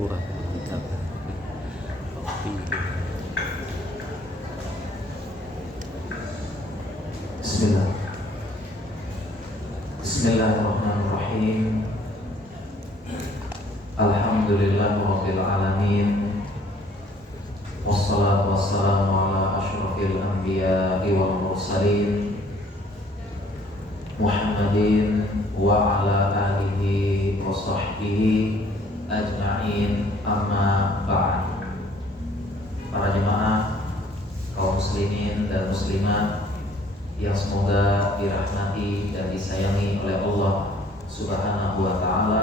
darurat. Bismillah. Bismillahirrahmanirrahim. Alhamdulillahirabbil alamin. Wassalatu wassalamu ala asyrafil anbiya'i wal mursalin Muhammadin wa ala alihi wa sahbihi ajma'in, amma ba'd. Para jemaah kaum muslimin dan muslimat yang semoga dirahmati dan disayangi oleh Allah Subhanahu wa ta'ala.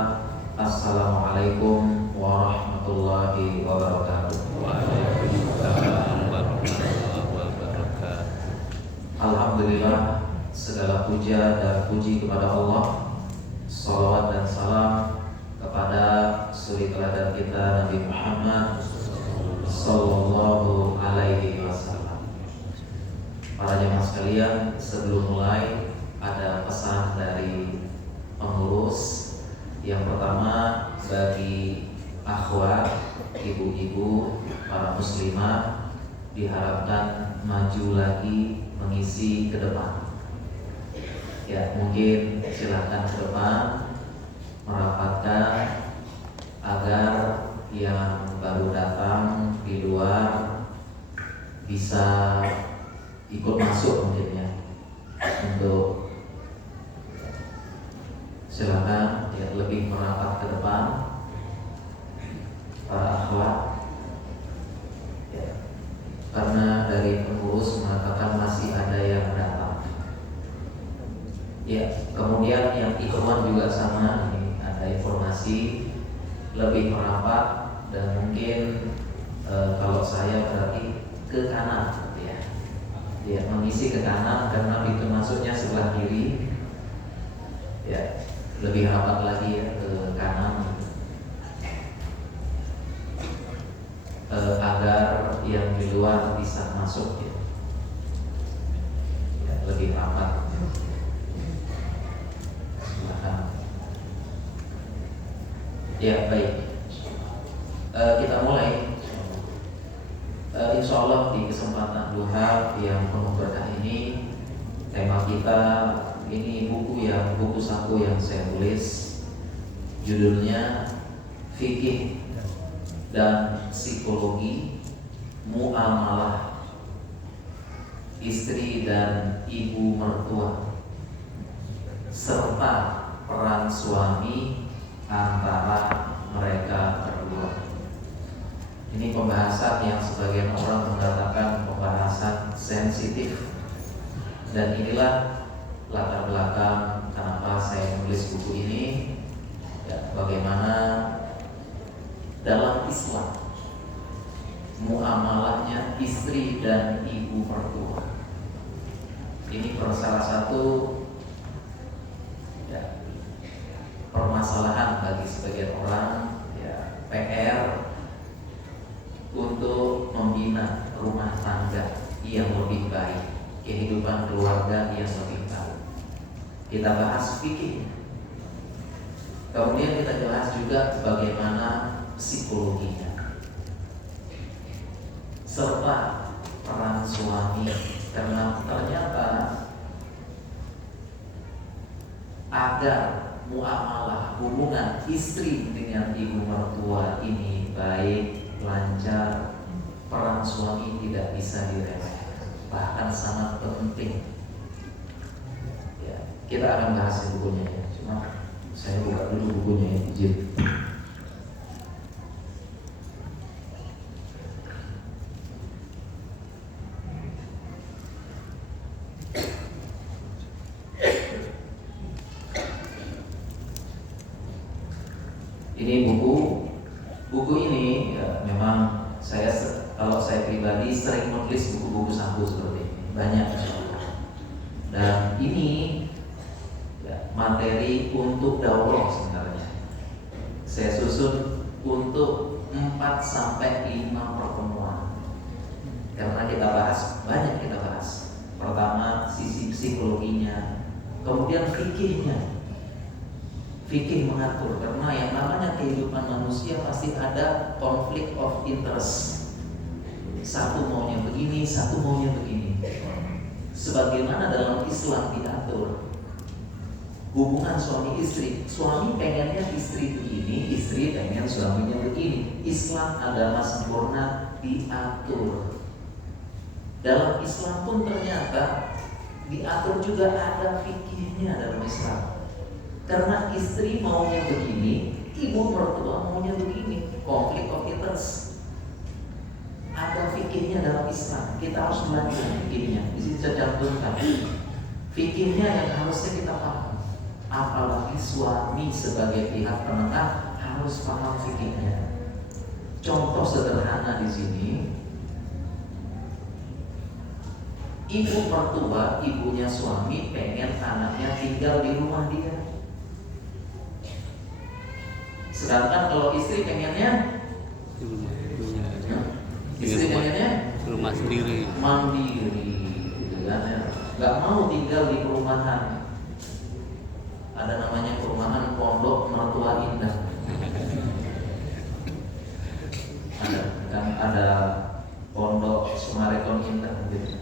Assalamualaikum warahmatullahi wabarakatuh. Waalaikumsalam warahmatullahi wabarakatuh. Alhamdulillah, segala puja dan puji kepada Allah. Salawat dan salam kepada suri teladan kita Nabi Muhammad sallallahu alaihi wasallam. Para jemaah sekalian, sebelum mulai ada pesan dari pengurus. Yang pertama, bagi akhwat, ibu-ibu, para muslimah diharapkan maju lagi mengisi ke depan. Ya, mungkin silakan ke depan merapatkan agar yang baru datang di luar bisa ikut masuk mungkin ya. Untuk silakan ya, lebih merapat ke depan para akhwat ya, karena dari pengurus mengatakan masih ada yang datang ya. Kemudian yang ikhwan juga sama, ini ada informasi lebih merapat dan mungkin kalau saya berarti ke kanan ya. Ya, mengisi ke kanan karena pintu masuknya sebelah kiri ya. Lebih rapat lagi ya ke kanan agar yang di luar bisa masuk ya. Ya, lebih rapat. Silakan. Ya, baik. Kita mulai. Insya Allah di kesempatan duha yang penuh berkah ini, tema kita ini buku saku yang saya tulis, judulnya Fikih dan Psikologi Muamalah Istri dan Ibu Mertua serta peran suami antara mereka berdua. Ini pembahasan yang sebagian orang mengatakan pembahasan sensitif, dan inilah latar belakang kenapa saya menulis buku ini ya, bagaimana dalam Islam muamalahnya istri dan ibu mertua. Ini salah satu ya, permasalahan bagi sebagian orang ya, PR untuk membina rumah tangga yang lebih baik, kehidupan keluarga yang lebih baik. Kita bahas fikih, kemudian kita bahas juga bagaimana psikologinya, serta peran suami, karena ternyata agar muamalah hubungan istri dengan ibu mertua ini baik, lancar, peran suami tidak bisa diremehkan, bahkan sangat penting. Kita akan bahas bukunya ya. Cuma saya buka dulu bukunya ya, izin. Ini buku ini ya, memang kalau saya pribadi sering menulis buku-buku saku seperti ini, banyak. Dan ini materi untuk daurah sebenarnya. Saya susun untuk 4 sampai 5 pertemuan. Karena banyak kita bahas. Pertama sisi psikologinya, kemudian fikihnya. fikih mengatur, karena yang namanya kehidupan manusia pasti ada konflik of interest. Satu maunya begini, satu maunya begini. Sebagaimana dalam Islam diatur hubungan suami istri, suami pengennya istri begini, istri pengen suaminya begini. Islam agama sempurna diatur. Dalam Islam pun ternyata diatur juga ada fikihnya dalam Islam. Karena istri maunya begini, ibu mertua maunya begini, konflik of interest. Ada fikihnya dalam Islam. Kita harus belajar fikihnya. Di sini saya cantumkan fikihnya yang harusnya kita paham. Apalagi suami sebagai pihak penengah harus paham fikihnya. Contoh sederhana di sini, ibu mertua, ibunya suami pengen anaknya tinggal di rumah dia. Sedangkan kalau istri pengennya istri pengennya rumah sendiri, mandiri, gitu kan ya. Nggak mau tinggal di perumahan. Ada namanya perumahan Pondok Mertua Indah. Ada Pondok Sumarekon Indah gitu.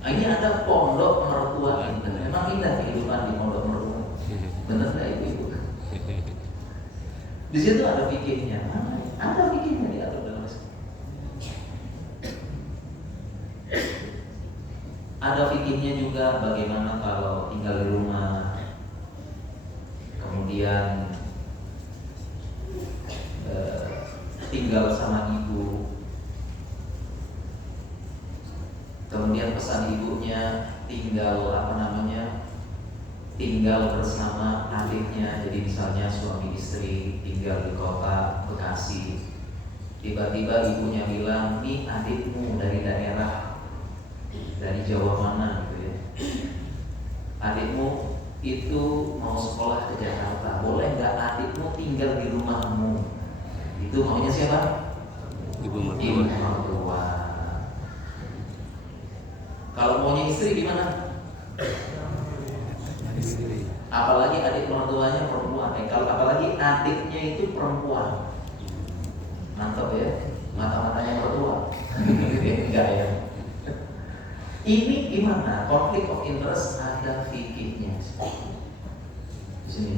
Nah, ini ada Pondok Mertua Indah. Emang indah kehidupan di Pondok Mertua. Bener nggak ibu-ibu? Di situ ada fikihnya. Ada fikihnya diatur dalam Islam. Ada fikihnya juga bagaimana kalau tinggal di rumah, kemudian tinggal sama ibu, kemudian pesan ibunya tinggal tinggal bersama adiknya. Jadi misalnya suami istri tinggal di kota Bekasi, tiba-tiba ibunya bilang, "Nih adikmu dari daerah, dari Jawa mana gitu ya, adikmu itu mau sekolah ke Jakarta, boleh nggak adikmu tinggal di rumahmu?" Itu maunya siapa? ibu Ibu mertua. mertua. Kalau maunya istri gimana? Istri. Apalagi adik mertuanya perempuan, kalau apalagi adiknya itu perempuan, mantap ya, mata-matanya mertua. Enggak ya. Ini gimana? Konflik of interest ada fikihnya. Di sini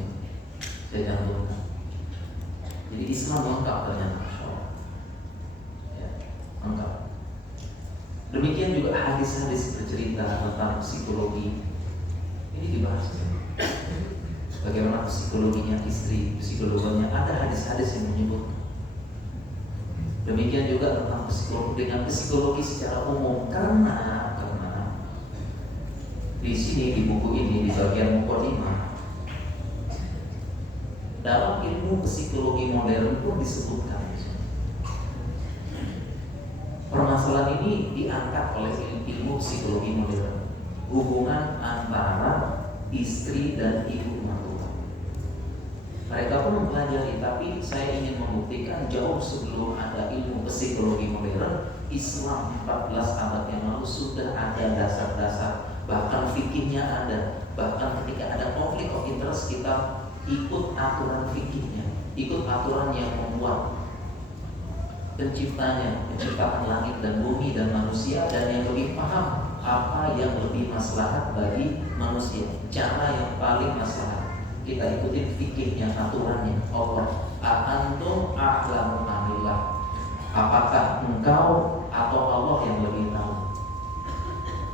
saya cantumkan. Jadi Islam lengkap ternyata, ya, lengkap. Demikian juga hadis-hadis bercerita tentang psikologi. Ini dibahas. Bagaimana psikologinya istri, psikologinya, ada hadis-hadis yang menyebut. Demikian juga tentang psikologi, dengan psikologi secara umum, karena di sini di buku ini di bagian mukadimah, dalam ilmu psikologi modern pun disebutkan permasalahan ini diangkat oleh ilmu psikologi modern, hubungan antara istri dan ibu mertua. Mereka pun mempelajari, tapi saya ingin membuktikan jauh sebelum ada ilmu psikologi modern, Islam 14 abad yang lalu sudah ada dasar-dasar, bahkan fikihnya ada. Bahkan ketika ada konflik of interest, kita ikut aturan fikihnya, ikut aturan yang membuat penciptaan langit dan bumi dan manusia, dan yang lebih paham apa yang lebih maslahat bagi manusia, cara yang paling maslahat. Kita ikutin fikihnya, aturannya Allah. Antum a'lamu amillah. Apakah engkau atau Allah yang lebih tahu?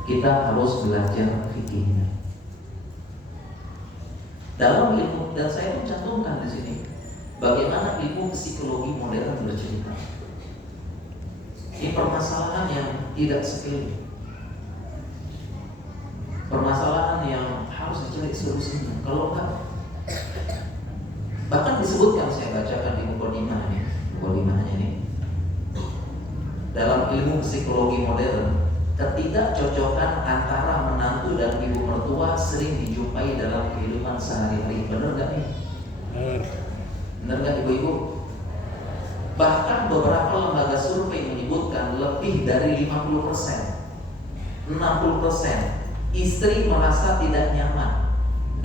Kita harus belajar fikihnya. Dalam ilmu, dan saya pun cantumkan di sini bagaimana ilmu psikologi modern bercerita. Ini permasalahan yang tidak sepele, permasalahan yang harus dicari solusinya. Kalau enggak, bahkan disebutkan, saya bacakan di mukadimahnya ini, dalam ilmu psikologi modern, ketidakcocokan antara menantu dan ibu mertua sering dijumpai dalam kehidupan sehari-hari. Benar nggak nih? Benar nggak ibu-ibu? Bahkan beberapa lembaga survei menyebutkan lebih dari 50%, 60% istri merasa tidak nyaman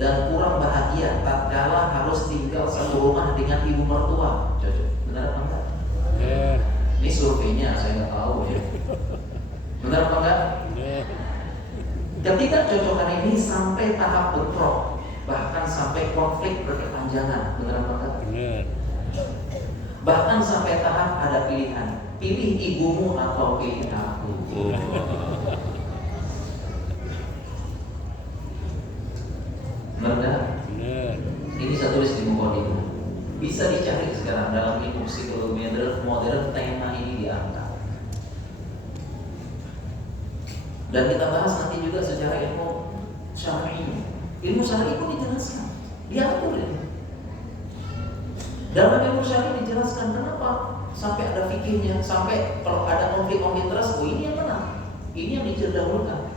dan kurang bahagia tatkala harus tinggal satu rumah dengan ibu mertua. Cocok, benar apa enggak? Benar. Ini surveinya saya nggak tahu ya. Benar apa enggak? Benar. Ketidakcocokan ini sampai tahap bentrok, bahkan sampai konflik berkepanjangan. Benar apa enggak? Benar. Bahkan sampai tahap ada pilihan, pilih ibumu atau pilih aku. Benar? Benar. Ini saya tulis di buku ini. Bisa dicari sekarang dalam ilmu psikologi modern tema ini diangkat. Dan kita bahas nanti juga secara ilmu syar'i. Ilmu syar'i pun dijelaskan, diatur ini. Dalam ilmu syar'i dijelaskan kenapa sampai ada fikihnya, sampai kalau ada konflik-konflik terus, oh ini yang mana? Ini yang didahulukan.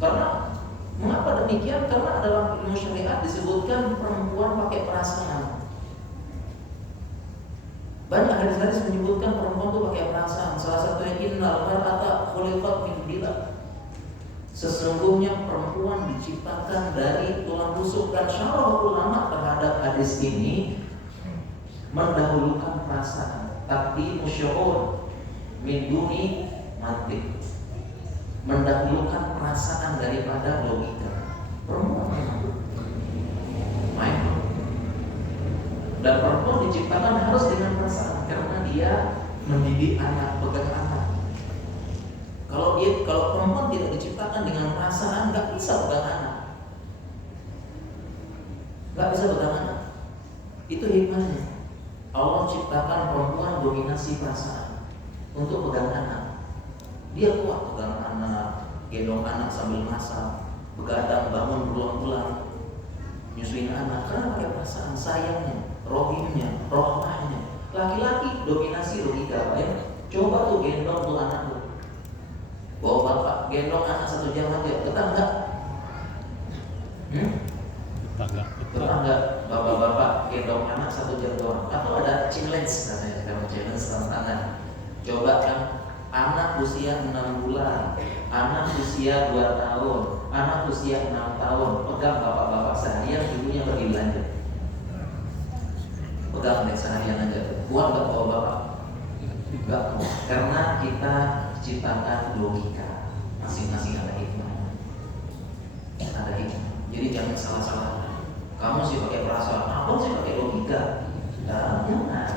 Karena mengapa demikian? Karena dalam ilmu syariat disebutkan perempuan pakai perasaan. Banyak hadis-hadis menyebutkan perempuan itu pakai perasaan. Salah satunya innal mar'ata khuliqat min dilak. Sesungguhnya perempuan diciptakan dari tulang rusuk, dan syarah ulama terhadap hadis ini mendahulukan perasaan. Taqdimu syu'ur min duni mantiq. Mendahulukan perasaan daripada logika. Perempuan main. Dan perempuan diciptakan harus dengan perasaan karena dia mendidik anak, pegang anak. Kalau perempuan tidak diciptakan dengan perasaan, nggak bisa pegang anak, nggak bisa pegang anak. Itu hikmahnya. Allah ciptakan perempuan dominasi perasaan untuk pegang anak. Dia kuat pegang anak, gendong anak sambil masak, begadang bangun berulang-ulang, nyusuin anak karena pakai perasaan, sayangnya, rohimnya, rohmahnya. Laki-laki dominasi logika, ya. Coba tuh gendong tuh anak tuh. Bawa bapak gendong anak 1 jam aja, betah enggak? Betah enggak? Bapak-bapak gendong anak 1 jam doang. Atau ada challenge katanya, kalau challenge tantangan. Coba kan anak usia 6 bulan, anak usia 2 tahun, anak usia 6 tahun, pegang bapak-bapak seharian, ibunya pergi belanja. Pegang deh seharian aja. Kuat nggak bawa bapak? Enggak kuat. Karena kita ciptakan logika. Masing-masing ada hikmahnya. Ada hikmah. Jadi jangan salah-salah. Kamu sih pakai perasaan, aku sih pakai logika. Jangan.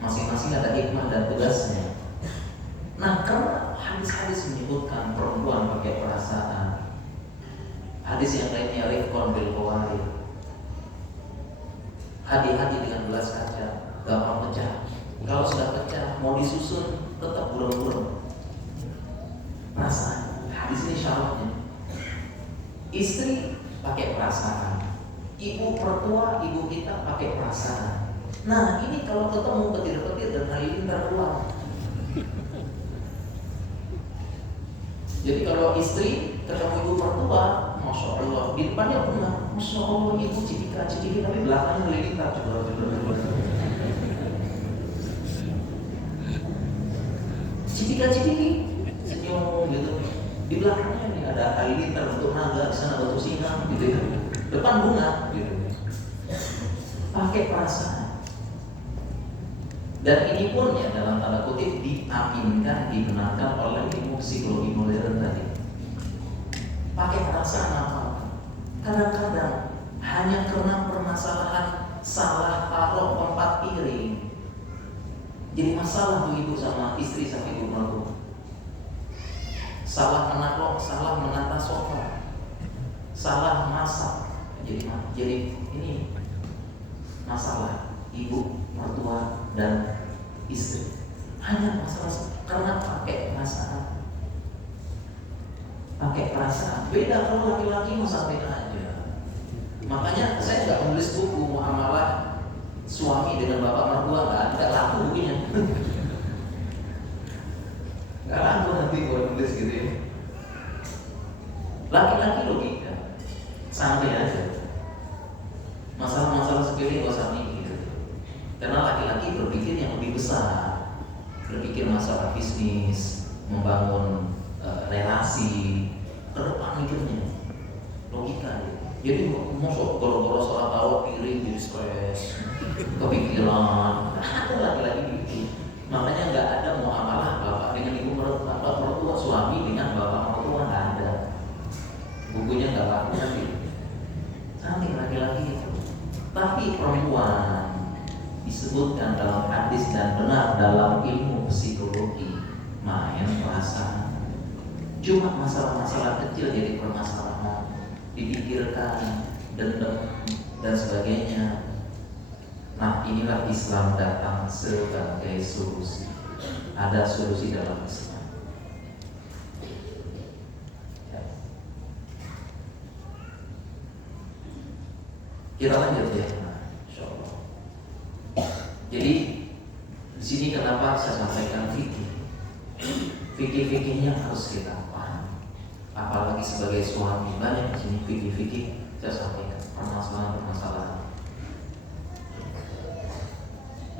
Masing-masing ada hikmah dan tugasnya. Nah, karena hadis-hadis menyebutkan perempuan pakai perasaan, hadis yang lainnya rifqan bil qawarir, hati-hati dengan gelas kaca, gampang pecah. Kalau sudah pecah, mau disusun tetap burem-burem. Perasaan, hadis ini syaratnya. Istri pakai perasaan, ibu mertua, ibu kita pakai perasaan. Nah, ini kalau ketemu petir-petir dan halilintar keluar. Jadi kalau istri ketemu ibu mertua, masya Allah, di depannya bunga, masya Allah, ibu cipika, tapi belakangnya halilintar juga. Cipika-cipiki, senyum gitu. Di belakangnya nih ada halilintar untuk naga, di sana batu singa, gitu ya. Depan bunga, gitu. Pakai perasaan. Dan ini pun ya dalam tanda kutip diaminkan, dibenarkan oleh ilmu psikologi modern tadi. Pakai perasaan apa? Kadang-kadang hanya karena permasalahan salah taruh tempat piring, jadi masalah tuh ibu sama istri sama ibu mertua. Salah menaruh, salah menata sofa, salah masak, jadi ini masalah ibu mertua dan istri. Hanya masalah karena pakai perasaan. Pakai perasaan. Beda kalau laki-laki mau santai aja. Makanya saya nggak menulis buku muamalah suami dengan bapak mertua, nggak laku bukunya. Nggak laku nanti kalau nulis gitu ya. Laki-laki logika, santai aja. Masalah-masalah sepele nggak usah mikir. Karena laki-laki berpikir yang lebih besar, berpikir masalah bisnis, membangun relasi, ke depan mikirnya, logika. Jadi masuk kalau sholat tarawih piring jadi stres, kepikiran. Ada laki-laki gitu. Makanya nggak ada muamalah bapak dengan ibu mertua, suami dengan bapak mertua, nggak ada. Bukunya nggak laku nanti. Nanti laki-laki itu. Tapi perempuan disebutkan dalam hadis dan benar dalam ilmu psikologi, main perasaan. Cuma masalah-masalah kecil jadi permasalahan, dipikirkan, dendam dan sebagainya. Nah, inilah Islam datang sebagai solusi. Ada solusi dalam Islam. Ya. Kita lanjut ya, insyaallah. Jadi di sini kenapa saya sampaikan fikih? Fikih-fikihnya harus kita paham. Apalagi sebagai suami, banyak di sini fikih-fikih saya sampaikan permasalahan-permasalahan.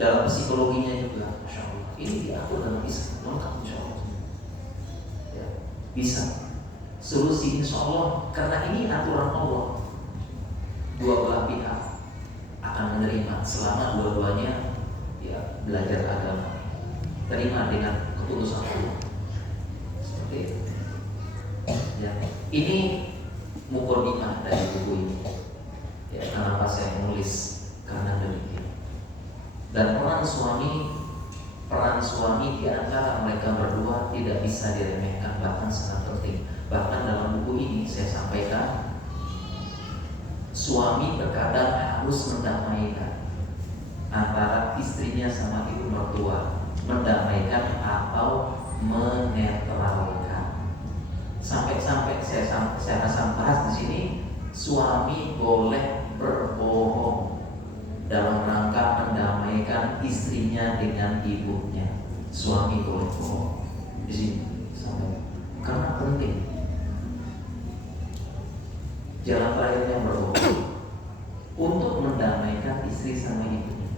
Dalam psikologinya juga, masya Allah, ini diatur dalam Islam, lengkap insya Allah. Ya, bisa solusi insya Allah, karena ini aturan Allah. Dua belah pihak akan menerima selama dua-duanya ya belajar agama, terima dengan keputusan Allah. Seperti itu. Ya, ini mukadimah dari buku ini. Ya, kenapa saya menulis? Karena demikian. Dan peran suami di antara mereka berdua tidak bisa diremehkan, bahkan sangat penting. Bahkan dalam buku ini saya sampaikan, suami terkadang harus mendamaikan antara istrinya sama ibu mertua, mendamaikan atau menetralkan. Sampai-sampai saya bahas di sini, suami boleh berbohong dalam rangka mendamaikan istrinya dengan ibunya. Suami boleh bohong di sini sampai, karena penting. Jalan terakhirnya berbohong untuk mendamaikan istri sama ibunya,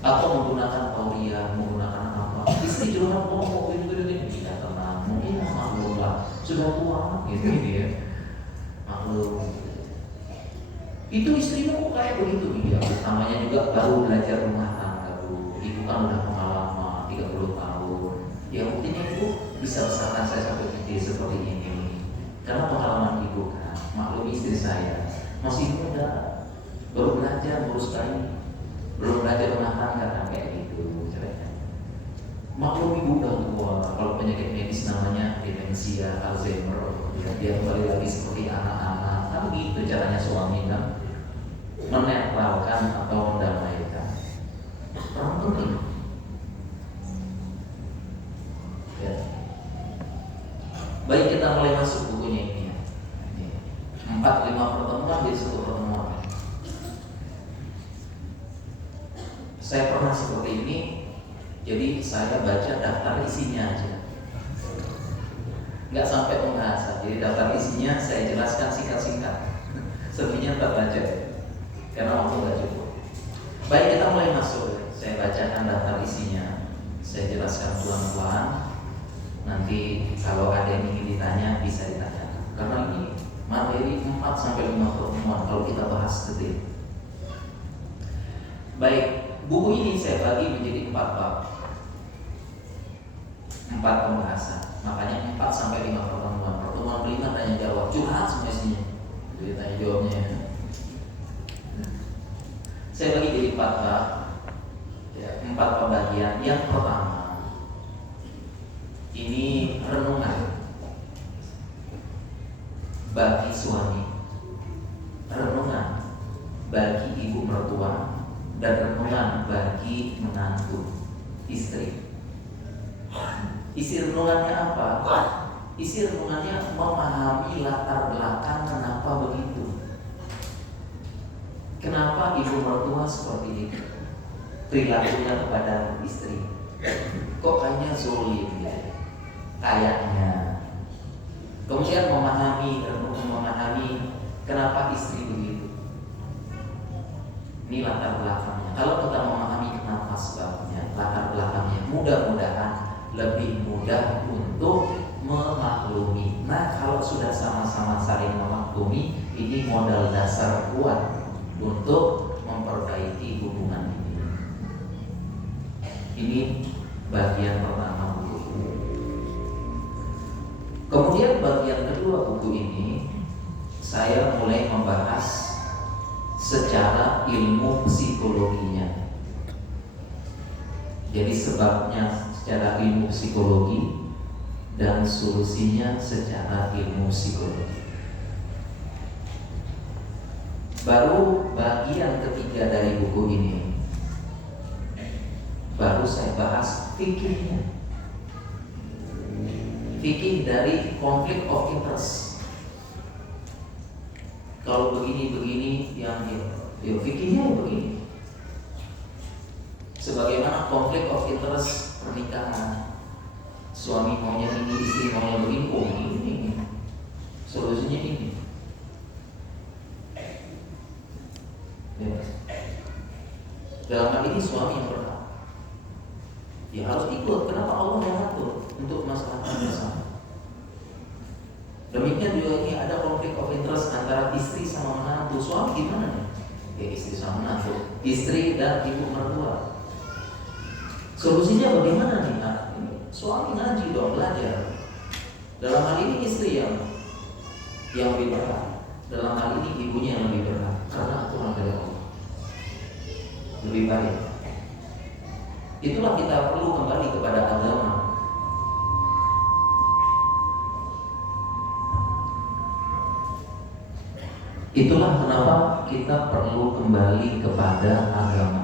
atau menggunakan tauria, menggunakan apa? Istri juga ngomong ini tidak tenang, mungkin maklum lah, sudah tua gitu ya, maklum. Itu istrimu kok kayak begitu dia. Namanya juga baru belajar rumah tangga bu. Ibu kan udah pengalaman 30 tahun. Ya mungkin ibu bisa besarkan saya sampai gede seperti ini. Karena pengalaman ibu kan, maklum istri saya masih muda, baru belajar ngurus bayi, belum belajar rumah tangga kan kayak gitu. Maklum ibu udah tua. Kalau penyakit medis namanya demensia, Alzheimer. Dia kembali lagi seperti anak-anak. Kan gitu caranya suami kan, menetralkan atau mendamaikan. Orang penting. Ya. Baik, kita mulai masuk bukunya ini ya. 4-5 pertemuan jadi satu pertemuan. Saya pernah seperti ini. Jadi saya baca daftar isinya aja, nggak sampai pembahasan. Jadi daftar isinya saya jelaskan singkat-singkat. Selebihnya tak baca, karena waktu nggak cukup. Baik, kita mulai masuk. Saya bacakan daftar isinya, saya jelaskan pelan-pelan. Nanti kalau ada yang ingin ditanya bisa ditanyakan. Karena ini materi 4-5 pertemuan kalau kita bahas detail. Baik, buku ini saya bagi menjadi 4 bab, 4 pembahasan. Makanya 4-5 pertemuan. Pertemuan kelima tanya jawab, curhat semua isinya. Jadi tanya jawabnya. Saya bagi jadi 4 bab, ya, 4 pembagian. Yang pertama, ini renungan bagi suami, renungan bagi ibu mertua, dan renungan bagi menantu istri. Isi renungannya apa? Isi renungannya memahami latar belakang kenapa begitu. Kenapa ibu mertua seperti itu perilakunya kepada istri? Kok kayaknya zolim ya? Kayaknya. Kemudian memahami kenapa istri begitu. Ini latar belakangnya. Kalau kita memahami kenapa sebabnya, latar belakangnya, mudah-mudahan lebih mudah untuk memaklumi. Nah, kalau sudah sama-sama saling memaklumi, ini modal dasar kuat untuk memperbaiki hubungan ini. Ini bagian pertama buku. Kemudian bagian kedua buku ini, saya mulai membahas secara ilmu psikologinya. Jadi sebabnya secara ilmu psikologi dan solusinya secara ilmu psikologi. Baru bagian ketiga dari buku ini, baru saya bahas fikihnya. Fikih dari konflik of interest. Kalau begini yang fikihnya begini. Sebagaimana konflik of interest pernikahan, suami maunya ini, istri maunya begini, ini. Solusinya ini. Ya. Dalam hal ini suami yang berhak. Ya harus ikut. Kenapa Allah yang atur untuk masalah bersama? Demikian juga ini ada konflik of interest antara istri sama menantu. Suami gimana nih? Ya istri sama menantu, istri dan ibu mertua. Solusinya bagaimana nih? Nah, suami ngaji dong, belajar. Dalam hal ini istri yang lebih berhak. Dalam hal ini ibunya yang lebih berhak karena aturan dari Allah. Lebih baik. Itulah kita perlu kembali kepada agama. Itulah kenapa kita perlu kembali kepada agama.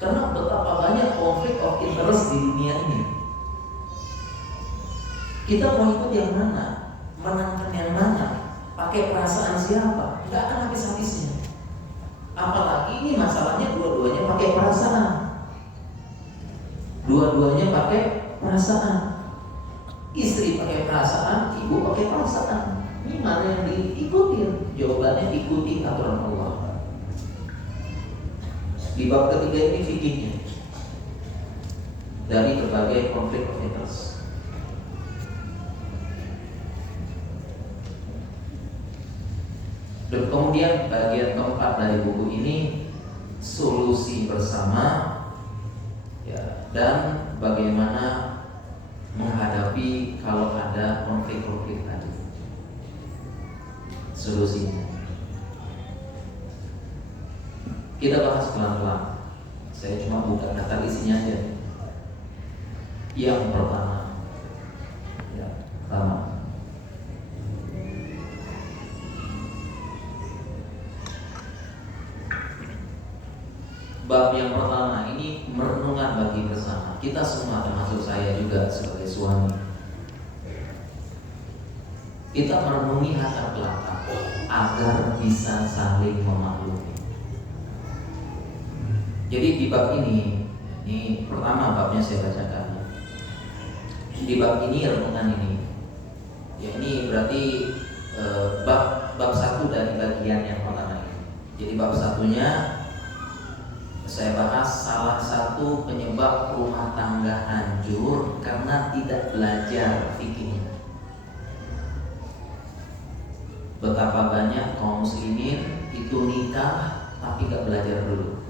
Karena betapa banyak konflik of interest di dunia ini. Kita mau ikut yang mana? Menangkan yang mana? Pakai perasaan siapa? Tidak akan habis-habisnya. Apalagi ini masalahnya dua-duanya pakai perasaan. Dua-duanya pakai perasaan. Istri pakai perasaan, ibu pakai perasaan. Ini mana yang diikuti? Jawabannya ikuti aturan Allah. Di bab ketiga ini fikihnya dari berbagai konflik of interest. Dan kemudian bagian keempat dari buku ini solusi bersama, ya, dan bagaimana menghadapi kalau ada konflik-konflik tadi. Solusinya kita bahas pelan-pelan. Saya cuma buka daftar isinya aja. Yang pertama, bab yang pertama ini merenungan bagi bersama. Kita semua termasuk saya juga sebagai suami. Kita merenungi latar belakang agar bisa saling memaklumi. Jadi di bab ini pertama babnya saya bacakan. Di bab ini renungan ini, ya ini berarti bab satu dari bagian yang pertama ini. Jadi bab satunya saya bahas salah satu penyebab rumah tangga hancur karena tidak belajar fikihnya. Betapa banyak kaum muslimin itu nikah tapi gak belajar dulu.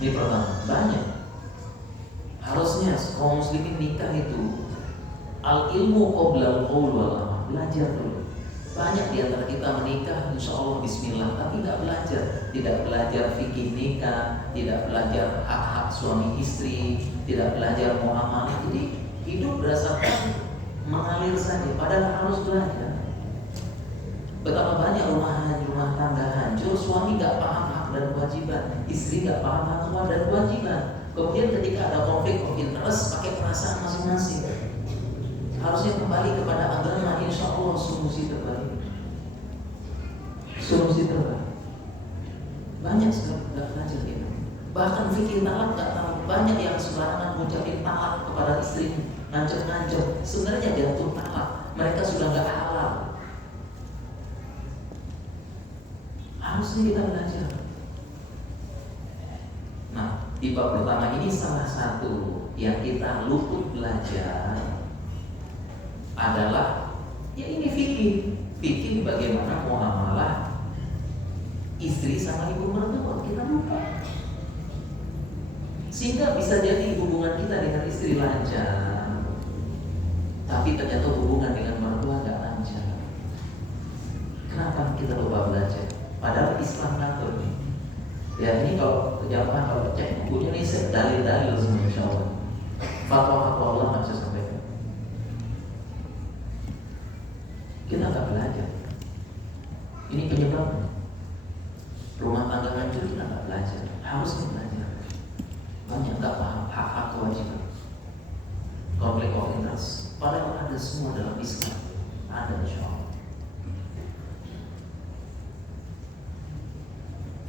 Ini pertama, banyak. Harusnya kaum muslimin nikah itu al ilmu qabla al qaul wal amal, belajar dulu. Banyak di antara kita menikah insya Allah bismillah tapi gak belajar. Tidak belajar fikih nikah, tidak belajar hak-hak suami istri, tidak belajar muamalah. Jadi hidup berdasarkan mengalir saja, padahal harus belajar. Betapa banyak rumah tangga hancur, suami gak paham hak dan kewajiban, istri gak paham hak dan kewajiban. Kemudian ketika ada konflik of interest, pakai perasaan masing-masing. Harusnya kembali kepada agama, insya Allah solusi terbaik. Solusi terbaik. Banyak sekali gak belajar kita. Bahkan fikir talak gak tahu. Banyak yang sembarangan mengucapin talak kepada istri, ngancam-ngancam. Sebenarnya jatuh talak, mereka sudah gak halal. Harusnya kita belajar. Nah, di bab pertama ini salah satu yang kita luput belajar adalah ya ini fikih bagaimana muamalah istri sama ibu mertua, kita lupa. Sehingga bisa jadi hubungan kita dengan istri lancar, tapi ternyata hubungan dengan mertua gak lancar. Kenapa kita lupa belajar? Padahal Islam ngatur nih. Ya ini kalau jamaah kalau cek bukunya nih dalil-dalil semua insya Allah. Fatwa-fatwa Allah nggak bisa sampaikan. Kita nggak belajar. Ini penyebabnya. Rumah tangga hancur kita nggak belajar. Harusnya belajar. Banyak nggak paham hak-hak kewajiban. Konflik of interest. Padahal ada semua dalam Islam. Ada insya Allah.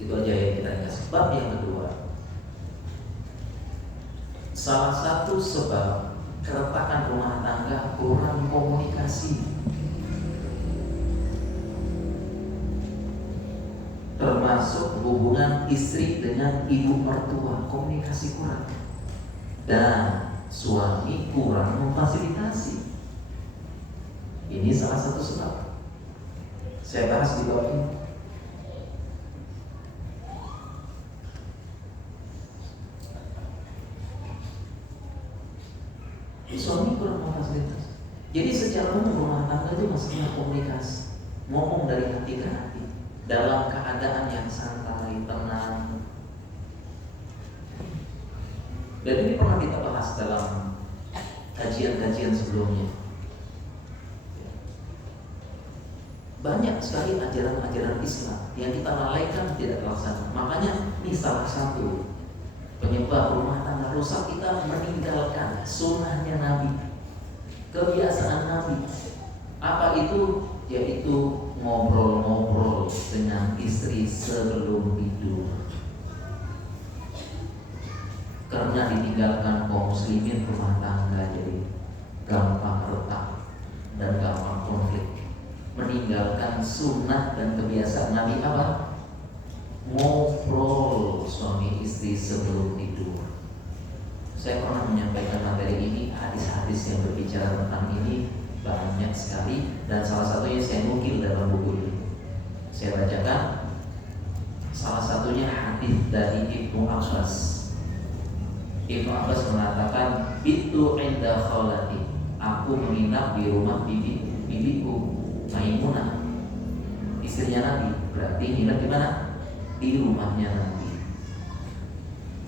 Itu aja yang kita ingat. Sebab yang kedua, salah satu sebab keretakan rumah tangga kurang komunikasi. Termasuk hubungan istri dengan ibu mertua, komunikasi kurang. Dan suami kurang memfasilitasi. Ini salah satu sebab. Saya bahas di bawah ini. Suami kurang memfasilitasi. Jadi secara umum rumah tangga itu masalah komunikasi. Ngomong dari hati ke hati, dalam keadaan yang santai, tenang. Dan ini pernah kita bahas dalam kajian-kajian sebelumnya. Banyak sekali ajaran-ajaran Islam yang kita lalaikan tidak terlaksana. Makanya ini salah satu penyebab rumah tangga rusak, kita meninggalkan sunnahnya Nabi, kebiasaan Nabi. Apa itu? Yaitu ngobrol-ngobrol dengan istri sebelum tidur. Karena ditinggalkan kaum muslimin, rumah tangga jadi gampang retak dan gampang konflik. Meninggalkan sunnah dan kebiasaan Nabi apa? Ngobrol suami istri sebelum tidur. Saya pernah menyampaikan materi ini, hadis-hadis yang berbicara tentang ini banyak sekali, dan salah satunya saya nukil dalam buku ini. Saya bacakan salah satunya hadis dari Ibnu Abbas. Ibnu Abbas mengatakan, "Bitu inda khalati." Aku menginap di rumah bibiku Maimunah, istrinya Nabi. Berarti nginap di mana? Di rumahnya Nabi.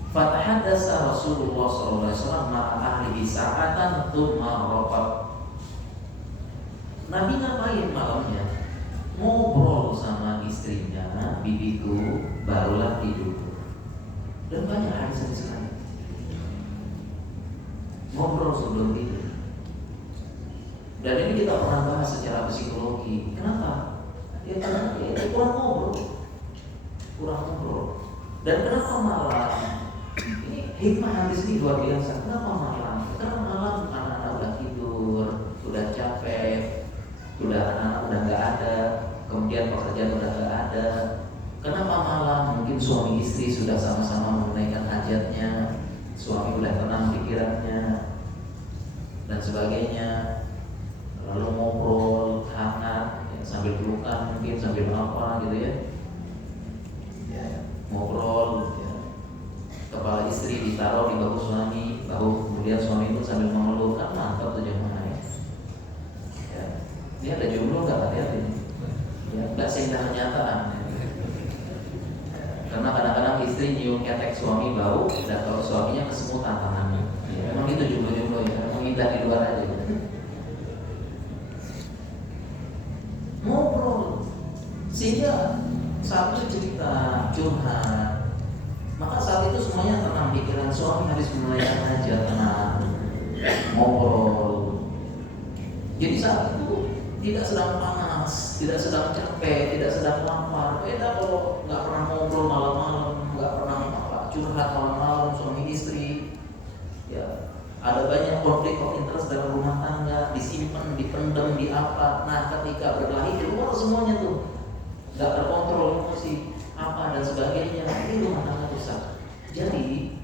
Fatahadasa Rasulullah SAW ma'a ahlihi sa'atan thumma rafa. Nabi ngapain malamnya? Ngobrol sama istrinya, bibiku, barulah tidur. Dan banyak hadis-hadis lain. Ngobrol sebelum tidur. Dan ini kita pernah bahas secara psikologi. Kenapa? Ya karena itu kurang ngobrol. Dan kenapa malam? Ini hikmah hadis ini luar biasa. Kenapa malam? Karena malam anak-anak udah tidur, udah capek, anak-anak udah nggak ada, kemudian pekerjaan udah nggak ada. Kenapa malam? Mungkin suami istri sudah sama-sama menunaikan hajatnya, suami udah tenang pikirannya dan sebagainya. Lalu ngobrol hangat ya, sambil pelukan mungkin sambil apa gitu ya, ngobrol ya. Kepala istri ditaruh di bahu suami, kemudian suami itu sambil memeluk. Kan mantap tuh jemaah ya. Ini ada jomblo nggak hati-hati ya, nggak seindah kenyataan ya. Karena kadang-kadang istri nyium ketek suami bau, dan kalau suaminya kesemutan tangannya ya, memang itu jomblo-jomblo ya, memang indah di luar aja gitu. Ngobrol sehingga saat itu cerita curhat, maka saat itu semuanya tenang pikiran, suami habis menunaikan hajat, tenang ngobrol. Jadi saat itu tidak sedang panas, tidak sedang capek, tidak sedang lapar. Beda kalau nggak pernah ngobrol malam-malam, nggak pernah curhat malam-malam suami istri ya. Ada banyak konflik of interest dalam rumah tangga, disimpan, dipendam, diapa. Nah, ketika berkelahi keluar semuanya tuh, nggak terkontrol emosi, apa dan sebagainya. Ini rumah tangga rusak. Jadi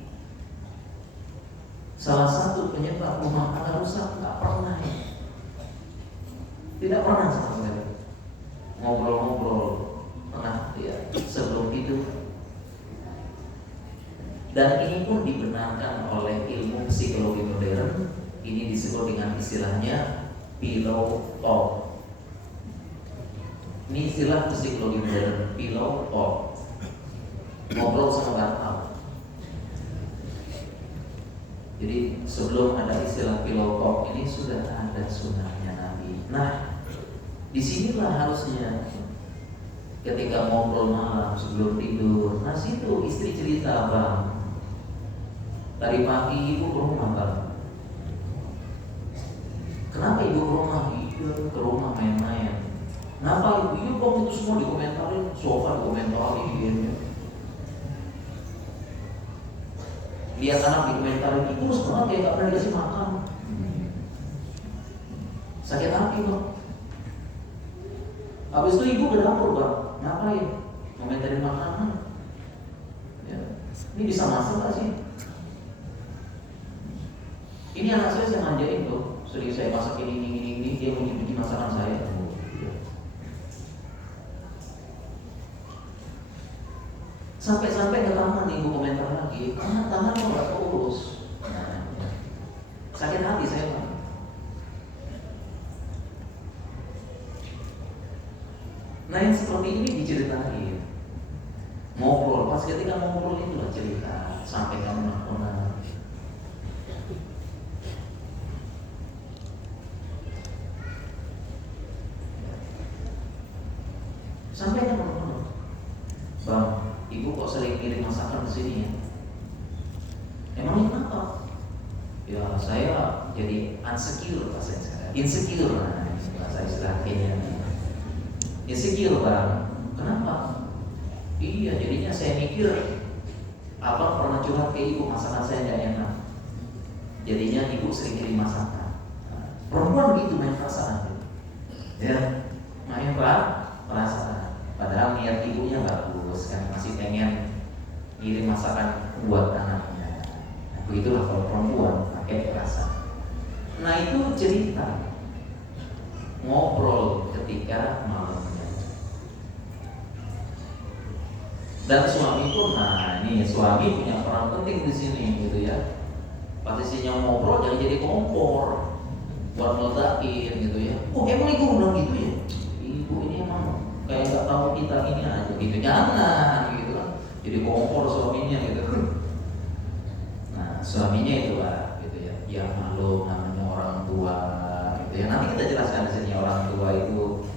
salah Tidak pernah sama sekali ngobrol-ngobrol sebelum tidur. Dan ini pun dibenarkan oleh ilmu psikologi modern. Ini disebut dengan istilahnya pillow talk. Ini istilah psikologi modern, pillow talk. Ngobrol sama bantal. Jadi sebelum ada istilah pillow talk ini sudah ada sunnahnya Nabi. Nah, disinilah harusnya ketika ngobrol malam sebelum tidur. Nah situ istri cerita, Bang, tadi pagi ibu ke rumah, Bang. Kenapa ibu ke rumah? Iya, ke rumah main-main. Kenapa ibu? Iya Bang, itu semua dikomentarin, sofa dikomentarin. Lihat anak dikomentarin, ibu sekolah kayak gak pernah dikasih makan. Sakit hati, Bang. Habis itu ibu ke dapur, Bang. Ngapain? Komentarin makanan. Ya. Ini bisa masak gak sih? Ini anak saya ngajain tuh. Sering saya masak ini, dia puji-puji masakan saya. Sampai-sampai ke taman ibu komentar lagi, tangan kok gak terurus. Nah, ya. Sakit hati saya, Bang. Nah yang seperti ini diceritain, ngobrol, pas ketika ngobrol itulah cerita sampai kamu nak. Sampai kamu Bang, ibu kok sering kirim masakan ke sini ya? Emangnya kenapa? Ya saya jadi insecure, nah, bahasa istilah Kenya. Insecure, Bang. Kenapa? Iya, jadinya saya mikir abang pernah curhat ke ibu masakan saya tidak enak. Jadinya ibu sering kirim masakan. Perempuan gitu main perasaan. Ya, main perasaan. Padahal niat ibunya bagus kan, masih pengen kirim masakan buat anaknya. Nah, begitulah kalau perempuan pakai perasaan. Nah itu cerita ngobrol ketika malamnya. Dan suami pun, nah ini suami punya peran penting di sini gitu ya. Posisinya ngobrol jangan jadi kompor buat meledakin gitu ya. Oh emang ibu bilang gitu ya? Ibu ini emang kayak nggak tahu kita ini aja gitu, jangan gitu kan. Jadi kompor suaminya gitu. Nah suaminya itu lah gitu ya. Yang malu namanya orang tua gitu ya. Nanti kita jelaskan di sini orang tua itu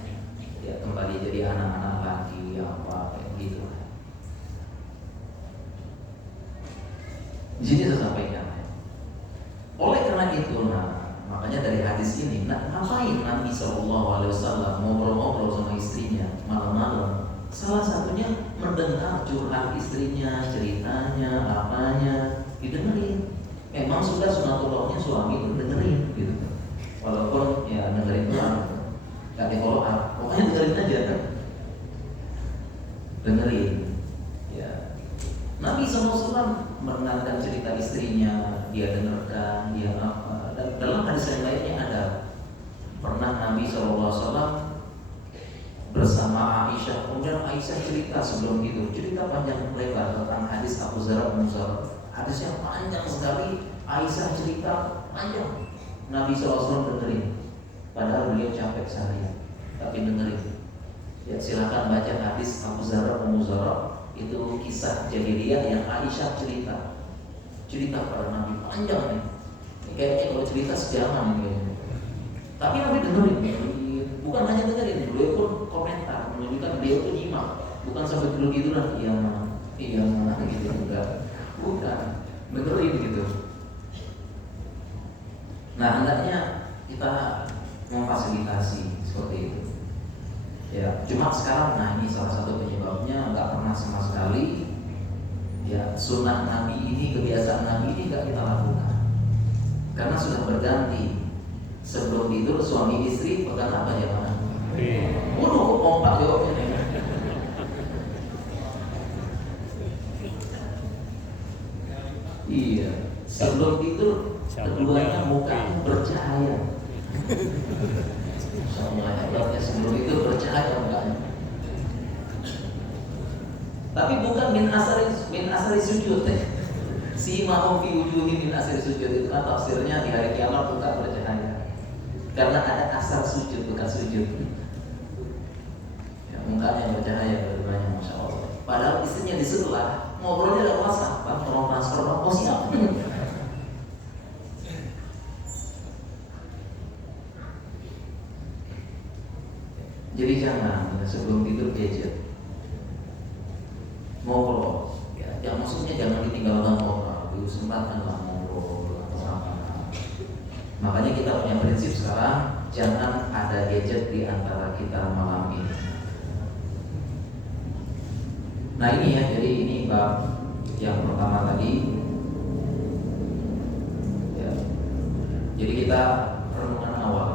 ya kembali jadi anak-anak lagi apa kayak gitu. Di sini saya sampaikan. Oleh karena itu, nah makanya dari hadis ini, nah ngapain Nabi SAW ngobrol-ngobrol sama istrinya malam-malam? Salah satunya mendengar curhat istrinya, ceritanya, apanya, didengerin. Memang sudah sunatullahnya suami itu dengerin, gitu. Walaupun ya dengerin doang, nggak di follow up, pokoknya dengerin aja kan. Dengerin. Ya. Nabi SAW mendengarkan cerita istrinya, dia dengarkan, dia apa. Dan dalam hadis yang lainnya ada pernah Nabi SAW bersama Aisyah, kemudian Aisyah cerita sebelum itu, cerita panjang lebar tentang hadis Abu Zarah bin Zarah. Hadis yang panjang sekali, Aisyah cerita panjang. Nabi SAW dengerin, padahal beliau capek seharian, tapi dengerin. Ya silakan baca hadis Abu Zarah bin Zarah. Itu kisah jahiliyah yang Aisyah cerita pada Nabi panjang nih. Kayaknya kalau cerita sejaman kayaknya. Tapi Nabi dengerin, bukan hanya dengerin, beliau pun komentar, menunjukkan beliau tuh nyimak, bukan sampai dulu gitu lah, iya mana gitu enggak, bukan dengerin gitu. Nah hendaknya kita memfasilitasi seperti itu. Ya, cuma sekarang, nah ini salah satu penyebabnya nggak pernah sama sekali. Ya, sunnah Nabi ini, kebiasaan Nabi ini nggak kita lakukan, karena sudah berganti. Sebelum tidur suami istri pegang apa ya mana? Waduh, kompak jawabnya nih. Iya, sebelum tidur keduanya mukanya bercahaya. Insyaallah hebatnya sebelum itu bercahaya enggaknya. Tapi bukan min asari sujud. Si mahum fi wujuhi min asari sujud itu kan tafsirnya di hari kiamat bukan bercahaya. Karena ada asar sujud bukan sujud. Ya, mukanya bercahaya berdua-duanya, masya Allah. Padahal istrinya di sebelah, ngobrolnya ada WhatsApp, Pak, tolong transfer dong, oh siap. Jadi jangan sebelum tidur gadget, ngobrol. Ya maksudnya jangan ditinggalkan ngobrol, disempatkanlah ngobrol atau apa. Makanya kita punya prinsip sekarang, jangan ada gadget di antara kita malam ini. Nah ini ya, jadi ini bab yang pertama tadi. Ya. Jadi kita renungan awal.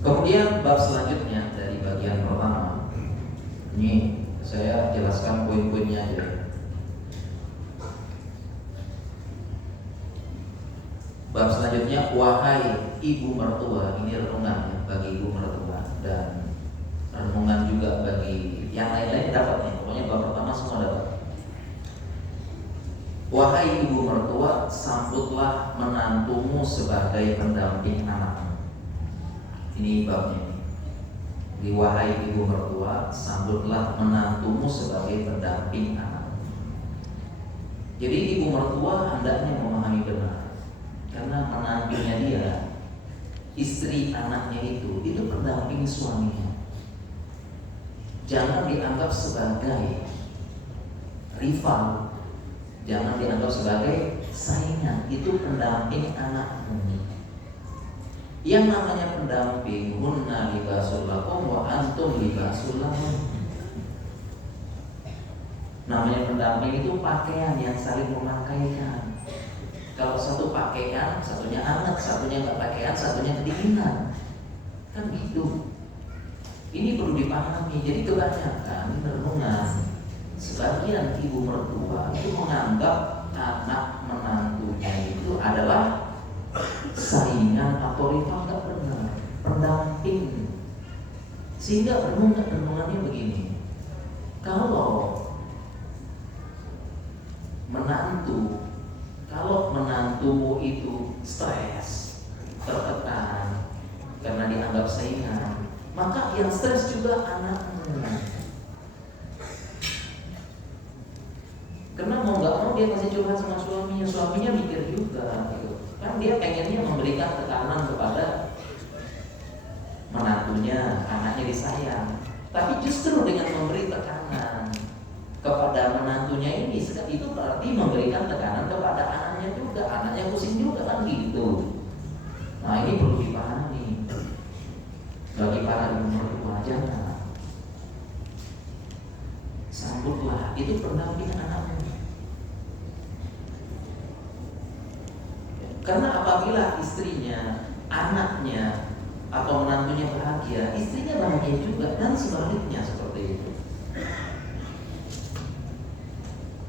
Kemudian bab selanjutnya dari bagian pertama. Ini saya jelaskan poin-poinnya aja. Bab selanjutnya, wahai ibu mertua, ini renungan bagi ibu mertua dan renungan juga bagi yang lain-lain dapat nih. Pokoknya bab pertama semua dapat. Wahai ibu mertua, sambutlah menantumu sebagai pendamping anakmu. Ini babnya. Di wahai ibu mertua, sambutlah menantumu sebagai pendamping anakmu. Jadi ibu mertua hendaknya memahami benar, karena menantunya dia, istri anaknya itu pendamping suaminya. Jangan dianggap sebagai rival, jangan dianggap sebagai saingan. Itu pendamping anakmu. Yang namanya pendamping, hunna libasul lakum wa antum libasul lahum. Namanya pendamping itu pakaian yang saling memakaikan. Kalau satu pakaian, satunya hangat, satunya nggak pakaian, satunya kedinginan, kan gitu. Ini perlu dipahami. Jadi kebanyakan renungan, sebagian ibu mertua itu menganggap anak menantunya itu adalah saingan atau rival. Nggak benar, pendamping. Sehingga renungannya begini, kalau menantumu itu stres, tertekan karena dianggap saingan, maka yang stres juga anakmu. Karena mau nggak mau dia pasti curhat sama suaminya mikir juga gitu. Kan dia pengennya memberikan tekanan kepada menantunya, anaknya disayang. Tapi justru dengan memberi tekanan kepada menantunya ini, itu berarti memberikan tekanan kepada anaknya juga. Anaknya pusing juga kan gitu. Nah ini perlu dipahami bagi para ibu mertua. Jangan, sambutlah, itu pendamping anakmu. Karena apabila istrinya, anaknya, atau menantunya bahagia, istrinya bahagia juga, dan sebaliknya seperti itu.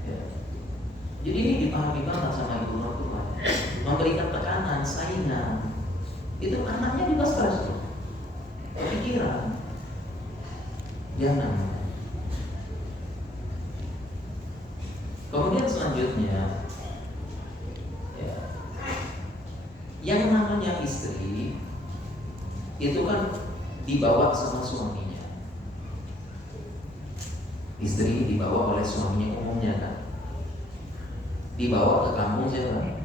Ya. Jadi ini dipahami banget sama ibu mertua. Memberikan tekanan, saingan, itu anaknya juga stres, kepikiran. Jangan. Kemudian selanjutnya, yang namanya istri itu kan dibawa sama suaminya. Istri dibawa oleh suaminya umumnya kan. Dibawa ke kampung siapa?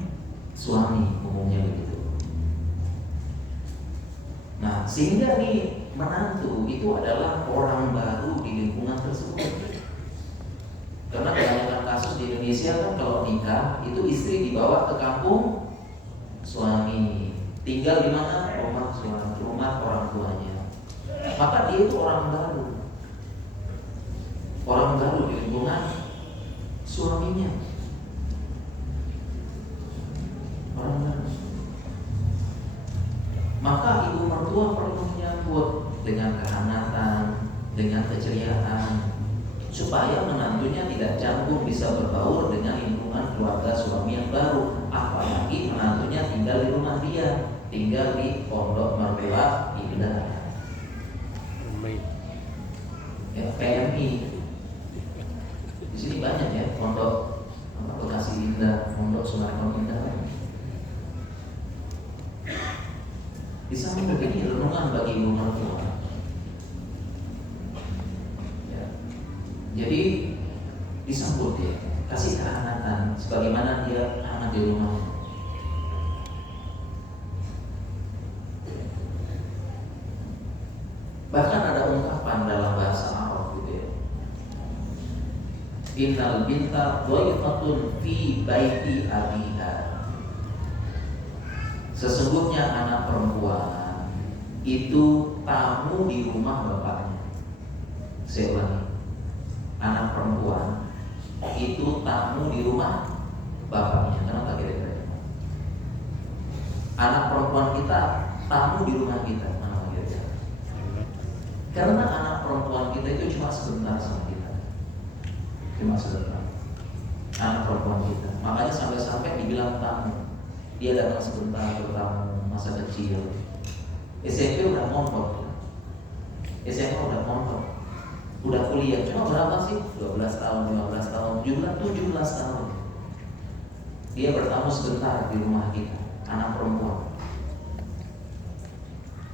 Suami umumnya begitu. Nah sehingga nih menantu itu adalah orang baru di lingkungan tersebut. Karena kebanyakan kasus di Indonesia kan kalau nikah itu istri dibawa ke kampung suami, tinggal di mana? Rumah suami, rumah orang tuanya. Maka dia itu orang baru di lingkungan suaminya, orang baru. Maka ibu mertua perlu menyambut dengan kehangatan, dengan keceriaan, supaya menantunya tidak canggung, bisa berbaur dengan lingkungan dengan keluarga suami yang baru, apalagi menantunya tinggal di rumah dia, tinggal di pondok mertua indah, ya PMI. Di sini banyak ya pondok Bekasi Indah, pondok Sumarno Indah. Di samping begini renungan bagi ibu mertua. Ya. Jadi disambut ya, kasih kehangatan sebagaimana dia hangat di rumah. Bahkan ada ungkapan dalam bahasa Arab gitu ya. Innal binta dhaifatun fi baiti abiha. Sesungguhnya anak perempuan itu tamu di rumah bapaknya. Saya ulangi, anak perempuan itu tamu di rumah bapaknya. Kenapa kira-kira? Anak perempuan kita tamu di rumah kita. Kenapa kira-kira? Karena anak perempuan kita itu cuma sebentar sama kita, cuma sebentar. Anak perempuan kita, makanya sampai-sampai dibilang tamu. Dia datang sebentar bertamu masa kecil. SMP udah mondok, SMA udah mondok, udah kuliah. Cuma berapa sih? 12 tahun, 15 tahun, 17 tahun. Dia bertamu sebentar di rumah kita, anak perempuan.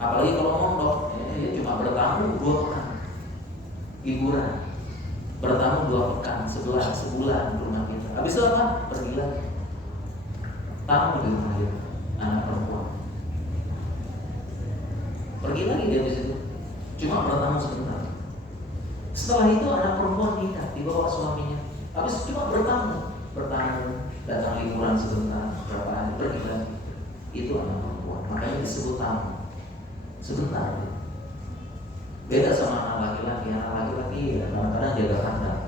Apalagi kalau mondok, dia cuma bertamu 2 pekan, hiburan. Bertamu 2 pekan, sebulan di rumah kita. Habis itu apa? Pergi lagi. Tamu di rumah dia, anak perempuan. Pergi lagi dia di situ, cuma bertamu sebentar. Setelah itu anak perempuan nikah, dibawa suaminya. Habis cuma bertamu, datang liburan sebentar, berapa hari, pergi lagi. Itu anak perempuan, makanya disebut tamu. Sebentar. Beda sama anak laki-laki. Anak laki-laki ya kadang-kadang jaga kandang.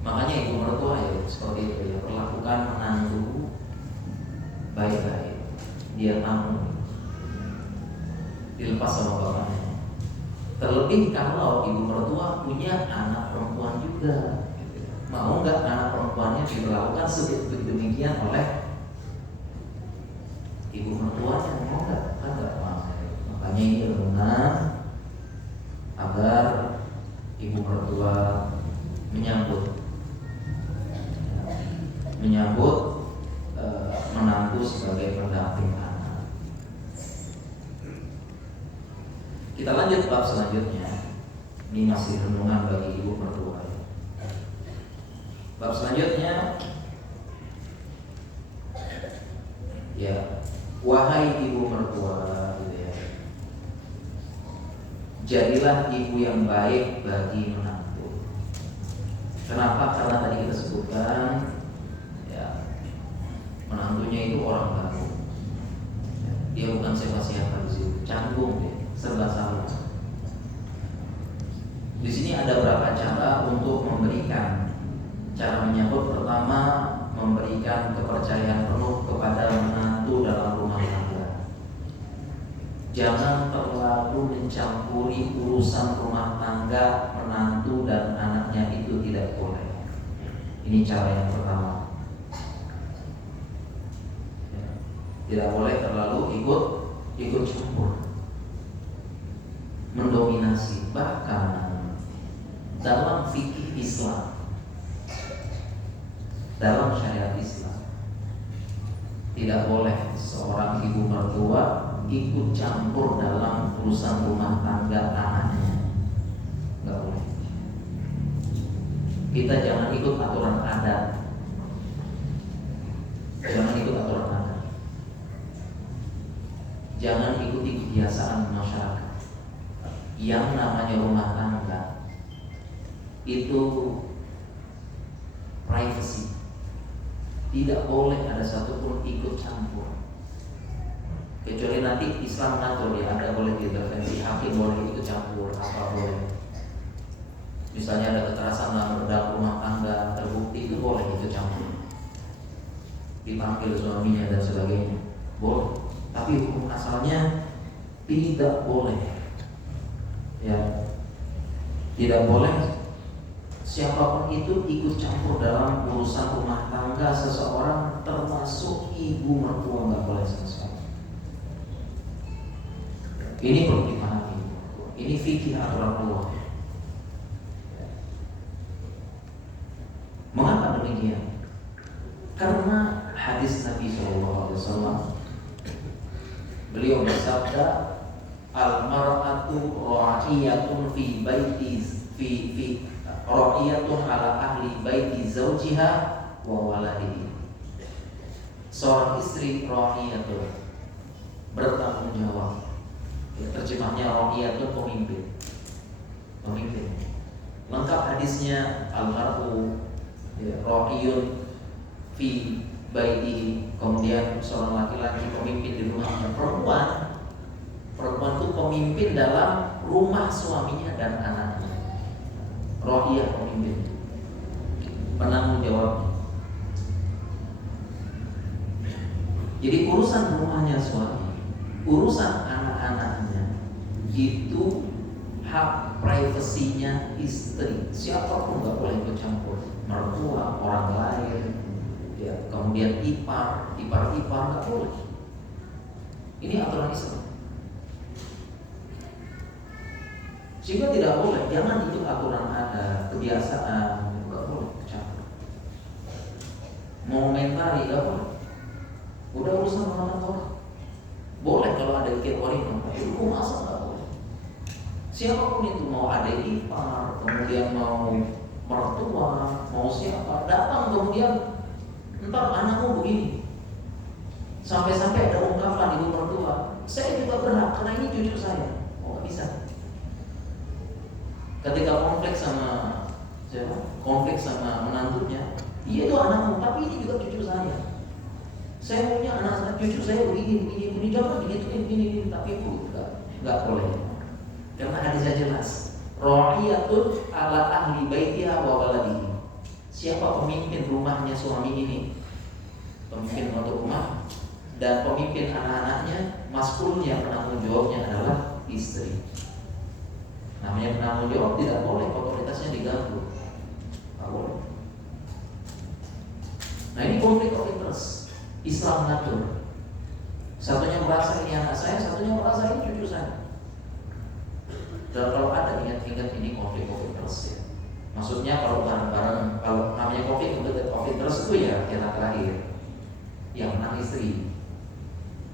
Makanya ibu mertua ya seperti itu ya, perlakukan menantu baik-baik. Dia tamu, dilepas sama bapaknya. Terlebih kalau ibu mertua punya anak perempuan juga, mau nggak anak perempuannya diperlakukan sedemikian oleh ibu mertuanya? Mau nggak? Kan nggak mau. Makanya ini renungan agar ibu mertua menyambut menantu sebagai pendamping anak. Kita lanjut bab selanjutnya. Ini masih renungan bagi ibu mertua. Bab selanjutnya, ya, wahai ibu mertua, gitu ya, jadilah ibu yang baik bagi menantu. Kenapa? Karena tadi kita sebutkan, ya, menantunya itu orang baru. Dia bukan siapa-siapa di situ, canggung dia, serba salah. Di sini ada beberapa cara untuk memberikan. Cara menyambut pertama, memberikan kepercayaan penuh kepada menantu dalam rumah tangga. Jangan terlalu mencampuri urusan rumah tangga menantu dan anaknya, itu tidak boleh. Ini cara yang pertama. Tidak boleh terlalu ikut campur, mendominasi. Bahkan dalam fikih Islam, dalam syariat Islam, tidak boleh seorang ibu mertua ikut campur dalam urusan rumah tangga anaknya. Nggak boleh. Kita jangan ikut aturan adat, jangan ikut aturan adat, jangan ikuti kebiasaan masyarakat. Yang namanya rumah tangga itu privacy. Tidak boleh ada satupun ikut campur. Kecuali nanti Islam mengatur ya, ada boleh diintervensi, hakim boleh ikut campur, apa boleh. Misalnya ada kekerasan dalam rumah tangga terbukti, itu boleh ikut campur, dipanggil suaminya dan sebagainya, boleh. Tapi hukum asalnya tidak boleh, ya, Tidak boleh siapapun itu ikut campur dalam urusan rumah tangga seseorang, termasuk ibu mertua, nggak boleh sama sekali. Ini perlu dipahami. Ini fikih aturan Allah. Mengapa demikian? Karena hadis Nabi SAW, beliau bersabda, al-mar'atu ra'iyatun fi baiti fi ra'iyatun ala ahli baiti zawjiha wa waladihi. Seorang istri ra'iyatun, bertanggung jawab. Terjemahnya ra'iyatun, pemimpin. Lengkap hadisnya, al-mar'u ra'iyun fi baiti, kemudian seorang laki-laki pemimpin di rumahnya. Perempuan itu pemimpin dalam rumah suaminya dan anaknya. Ra'iyah, pemimpin, penanggung jawab. Jadi urusan rumahnya suami, urusan anak-anaknya, itu hak privasinya istri. Siapapun nggak boleh ikut campur. Mertua, orang lain, ya, kemudian ipar nggak boleh. Ini aturan Islam. Sehingga tidak boleh, jangan itu aturan ada, kebiasaan, nggak boleh campur. Mau mentari nggak boleh. Udah urusan orang tua. Boleh kalau ada ikut warimah, tapi hukum asal nggak boleh. Siapapun itu, mau ada ipar, kemudian mau mertua, mau siapa, datang kemudian entar anakmu begini, sampai-sampai ada ungkapan ibu mertua, saya juga berhak karena ini cucu saya. Oh, nggak bisa. Ketika konflik sama menantunya, dia itu anakmu, tapi ini juga cucu saya. Saya punya anak cucu saya begini, jangan begini, tapi itu nggak boleh. Karena hadisnya jelas. Ra'iyatun ala ahli baitiha wa waladihi. Siapa pemimpin rumahnya suami ini, pemimpin untuk rumah, dan pemimpin anak-anaknya, maskulnya, penanggung jawabnya adalah istri. Namanya penanggung jawab, tidak boleh otoritasnya diganggu. Tidak boleh. Nah, ini konflik of interest. Islam mengatur. Satunya merasa ini anak saya, satunya merasa ini cucu saya. Dan kalau ada, ingat ini konflik of interest, ya. Maksudnya kalau bareng-bareng, kalau namanya konflik of interest itu ya kira terakhir yang menang istri.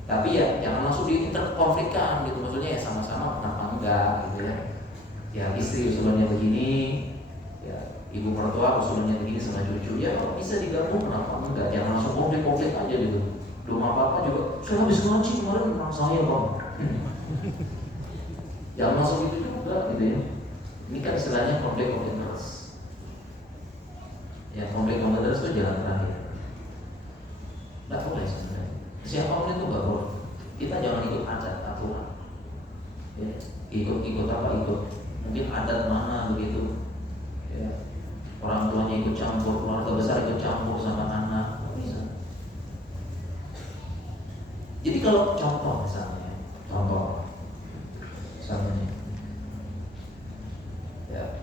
Tapi ya jangan langsung diinterkonflikkan gitu. Maksudnya ya sama-sama kenapa enggak gitu ya. Ya istri usulannya begini, ya ibu mertua usulannya begini sama cucu, ya kalau bisa digabung kenapa enggak. Jangan langsung konflik aja gitu. Rumah papa juga, saya habis ngaji kemarin menang saya kok. Jangan masuk itu juga gitu ya. Ini kan istilahnya konflik of interest. Ya konflik of interest itu jalan terakhir. Tidak boleh sebenarnya. Siapapun itu nggak boleh. Kita jangan ikut adat aturan. Ya, ikut apa ikut? Mungkin adat mana begitu. Ya, orang tuanya ikut campur, keluarga besar ikut campur sama anak. Bisa. Jadi kalau contoh misalnya, ya,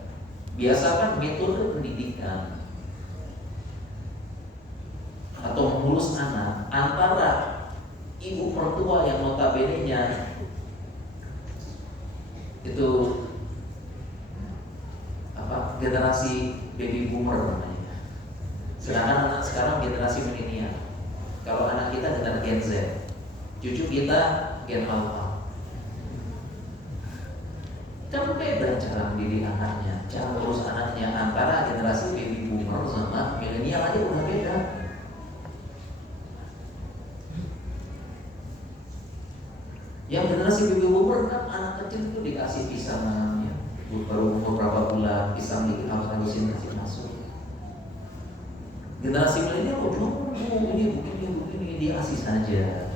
biasakan metode pendidikan atau mengurus anak antara ibu mertua yang notabene-nya itu generasi baby boomer namanya. Sedangkan anak sekarang generasi milenial. Kalau anak kita dengan Gen Z, cucu kita Gen Alpha. Kan beda cara mendidik anaknya, cara urus anaknya antara generasi baby boomer sama milenial aja udah beda. Yang generasi baby boomer kan anak kecil itu dikasih pisang, ya, baru beberapa bulan pisang harus habisin kasih masuk. Generasi milenial begini diasih saja.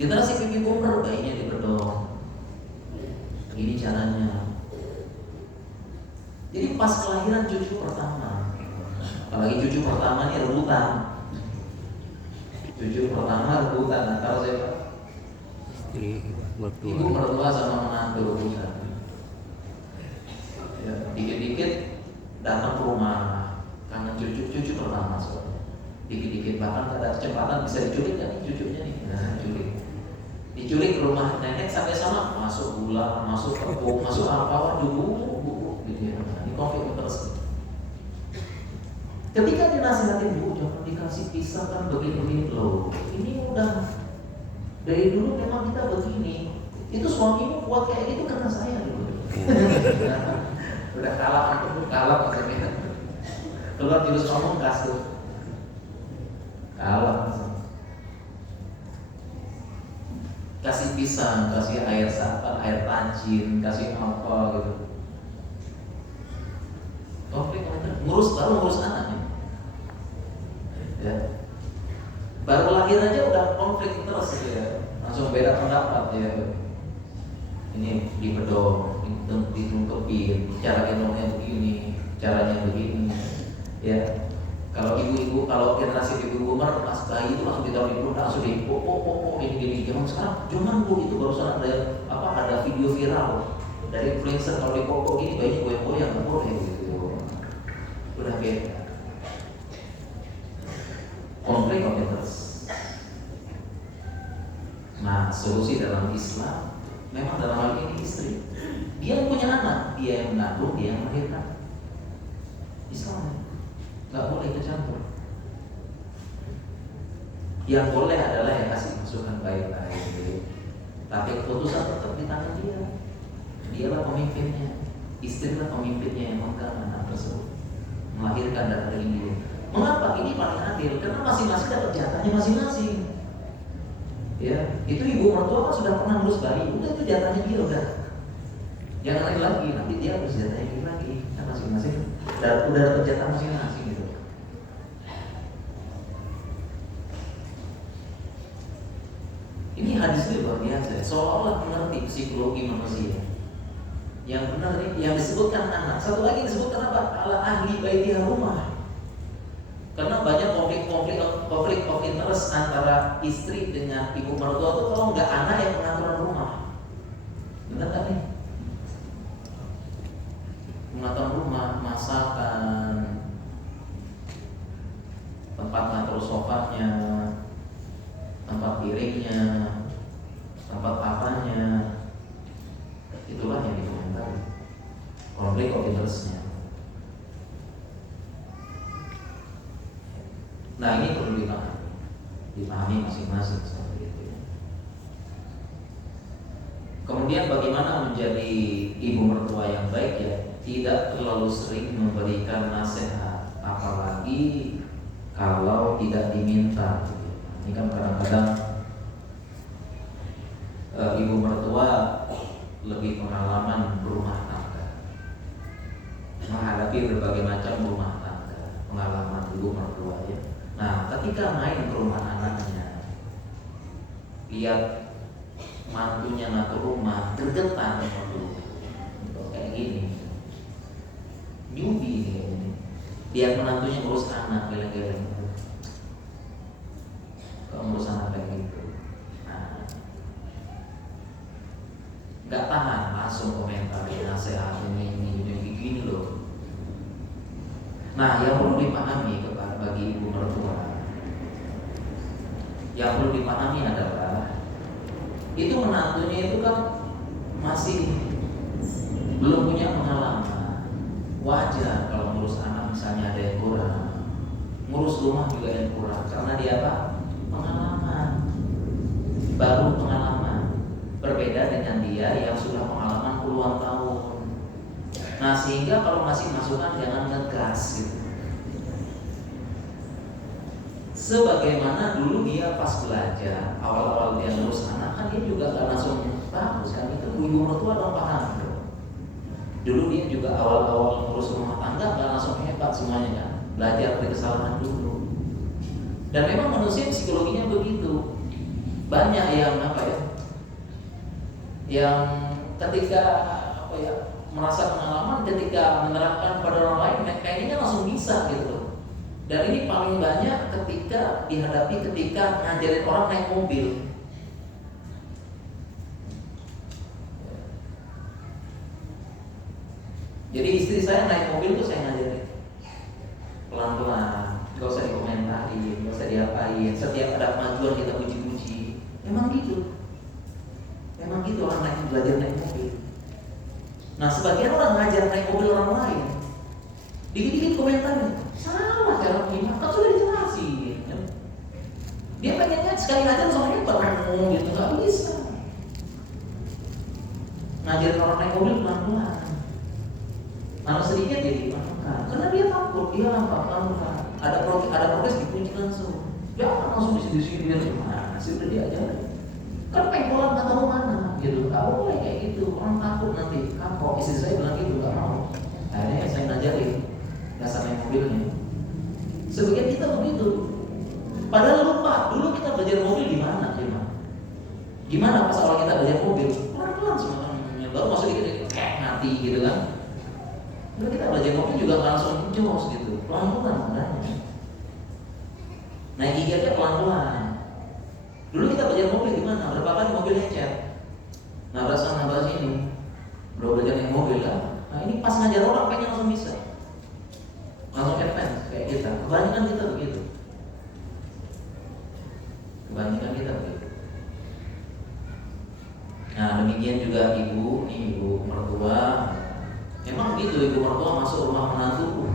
Generasi baby boomer bayinya dibedong. Ini caranya. Jadi pas kelahiran cucu pertama, apalagi cucu pertama ini rebutan. Cucu pertama rebutan antara siapa? Istri. mertua. Ibu mertua sama menantu urusan. Ya, dikit-dikit datang ke rumah karena cucu pertama soalnya. Dikit-dikit bahkan ada kecepatan bisa diculik kan nih cucunya nih. Nah, diculik ke rumah nenek sampai sana masuk gula, masuk tepung, masuk apa dulu gitu ya. Nah, ini konflik terus. Ketika dinasihatin, Bu, jangan dikasih pisah kan begini-begini loh. Ini udah dari dulu memang kita begini. Itu suamimu buat kayak gitu karena saya gitu. Udah kalah maksudnya. Keluar jurus ngomong kasur. Kalah. Kasih pisang, kasih air sapan, air pancin, kasih apa gitu. Konflik baru ngurus anaknya. Ya. Baru lahir aja udah konflik terus ya. Langsung beda pendapat ya. Ini dibedong, ditungkepin, cara gendongnya begini, caranya begini. Ya. Kalau ibu-ibu, kalau generasi ibu Umar pas bayi itu langsung ditaruh di pundak, langsung dipok ini zaman sekarang jangan Bu, itu barusan ada video viral dari influencer kalau dipok gini bayinya goyang-goyang nggak boleh gitu. Udah beda. Konflik terus. Nah, solusi dalam Islam memang dalam hal ini istri. Dia yang punya anak, dia yang mengandung, dia yang melahirkan. Islam nggak boleh kecampur. Yang boleh adalah yang kasih masukan baik-baik. Tapi keputusan tetap di tangan dia. Dialah pemimpinnya. Istrilah pemimpinnya yang memegang anak tersebut, melahirkan dan terlindungi. Mengapa ini paling adil? Karena masing-masing dapat jatahnya masing-masing. Ya, itu ibu mertua kan sudah pernah ngurus bayi, udah itu jatahnya dia udah. Jangan lagi, nanti dia harus jatahnya dia lagi. Kan masing-masing udah dapat jatah masing-masing gitu. Ini hadis itu luar biasa, seolah-olah mengerti psikologi manusia. Yang benar ini yang disebutkan anak. Satu lagi disebutkan apa? Ala ahli baitiha rumah. Karena banyak konflik of interest antara istri dengan ibu mertua itu kalau nggak anak yang mengatur rumah. Benar kan nih? Mengatur rumah, masakan, tempat ngatur sofanya, tempat piringnya, tempat apanya. Itulah yang dikomentari. Konflik of interest-nya. Nah, ini perlu dipahami masing-masing seperti itu. Kemudian bagaimana menjadi ibu mertua yang baik ya? Tidak terlalu sering memberikan nasihat, apalagi kalau tidak diminta. Ini kan kadang-kadang ibu mertua lebih pengalaman berumah tangga, menghadapi berbagai macam rumah tangga, pengalaman ibu mertua ya. Nah, ketika main ke rumah anaknya, lihat mantunya ngatur rumah, gergetan kayak gini, nyubi ini. Lihat menantunya ngurus anak, geleng-geleng, ngurus anak kayak gitu. Nah, nggak tahan, langsung komentar, nasihat ini gini loh. Nah, yang perlu dipahami bagi ibu mertua, yang perlu dipahami adalah itu menantunya itu kan masih belum punya pengalaman. Wajar kalau ngurus anak misalnya ada yang kurang, ngurus rumah juga yang kurang, karena dia apa? Pengalaman, baru pengalaman. Berbeda dengan dia yang sudah pengalaman puluhan tahun. Nah, sehingga kalau masih masukan jangan ngegas gitu. Sebagaimana dulu dia pas belajar, awal-awal dia ngurus anak kan dia juga gak langsung bagus kan, itu ibu mertua dong paham bro. Dulu dia juga awal-awal ngurus rumah tangga gak langsung hebat semuanya kan, belajar dari kesalahan dulu. Dan memang manusia psikologinya begitu. Banyak yang yang ketika merasa pengalaman, ketika menerapkan pada orang lain kayaknya langsung bisa gitu. Dan ini paling banyak ketika dihadapi ketika ngajarin orang naik mobil. Istri saya naik mobil tuh saya ngajarin pelan-pelan, gak usah dikomentarin, gak usah diapain. Setiap ada kemajuan kita puji-puji. Memang gitu. Memang gitu orang belajar naik mobil. Nah sebagian orang ngajar naik mobil orang lain, dikit-dikit komentarin, salah cara punya, kan sudah dijelasin. Dia pengennya sekali ngajar sama hebat, gitu, nggak bisa. Ngajarin orang naik mobil pelan-pelan. Mana sedikit jadi pelan-pelan, karena dia takut, dia lambat pelan-pelan. Ada progres dikunci langsung. Jangan langsung di sini biar gimana sih, udah diajarin. Kan pengkolan nggak tahu mana, gitu. Nggak boleh kayak gitu, orang takut nanti. Kapok, istri saya bilang gitu, nggak mau. Akhirnya saya ngajarin, nggak sampai mobilnya. Sebagian kita begitu. Padahal lupa, dulu kita belajar mobil gimana pas awal kita belajar mobil? Pelan-pelan semuanya, baru masuk dikit kayak mati gitu kan. Dulu kita belajar mobil juga langsung jos gitu, pelan-pelan sebenarnya. Naik gigi aja pelan-pelan. Dulu kita belajar mobil gimana? Berapa kali mobil lecet? Nabrak sana, nabrak sini. Belum belajar naik mobil kan? Nah ini pas ngajar orang pengen langsung bisa, langsung advance kayak kita. Kebanyakan kita begitu. Nah demikian juga ibu mertua. Memang gitu, ibu mertua masuk rumah menantu,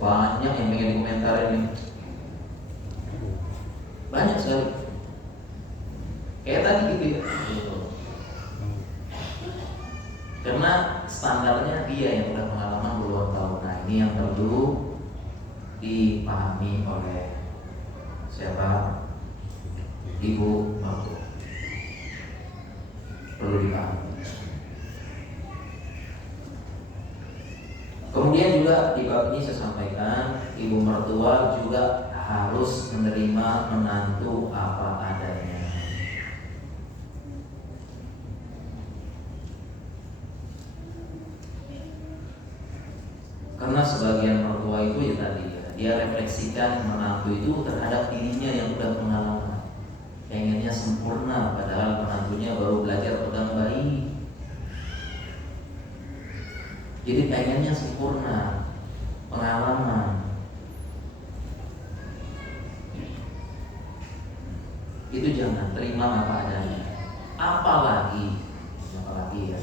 banyak yang pengen dikomentarin nih. Banyak sekali. Kayak tadi gitu ya. Karena standarnya dia yang udah pengalaman puluhan tahun. Nah ini yang perlu dipahami oleh siapa? Ibu mertua. Perlu dipahami. Kemudian juga di bab ini saya sampaikan, ibu mertua juga harus menerima menantu apa adanya. Karena sebagian mertua itu ya tadi ya, dia refleksikan menantu itu terhadap dirinya yang udah pengalaman. Pengennya sempurna, padahal menantunya baru belajar pegang bayi. Jadi pengennya sempurna, pengalaman. Itu jangan, terima apa adanya. Apalagi ya,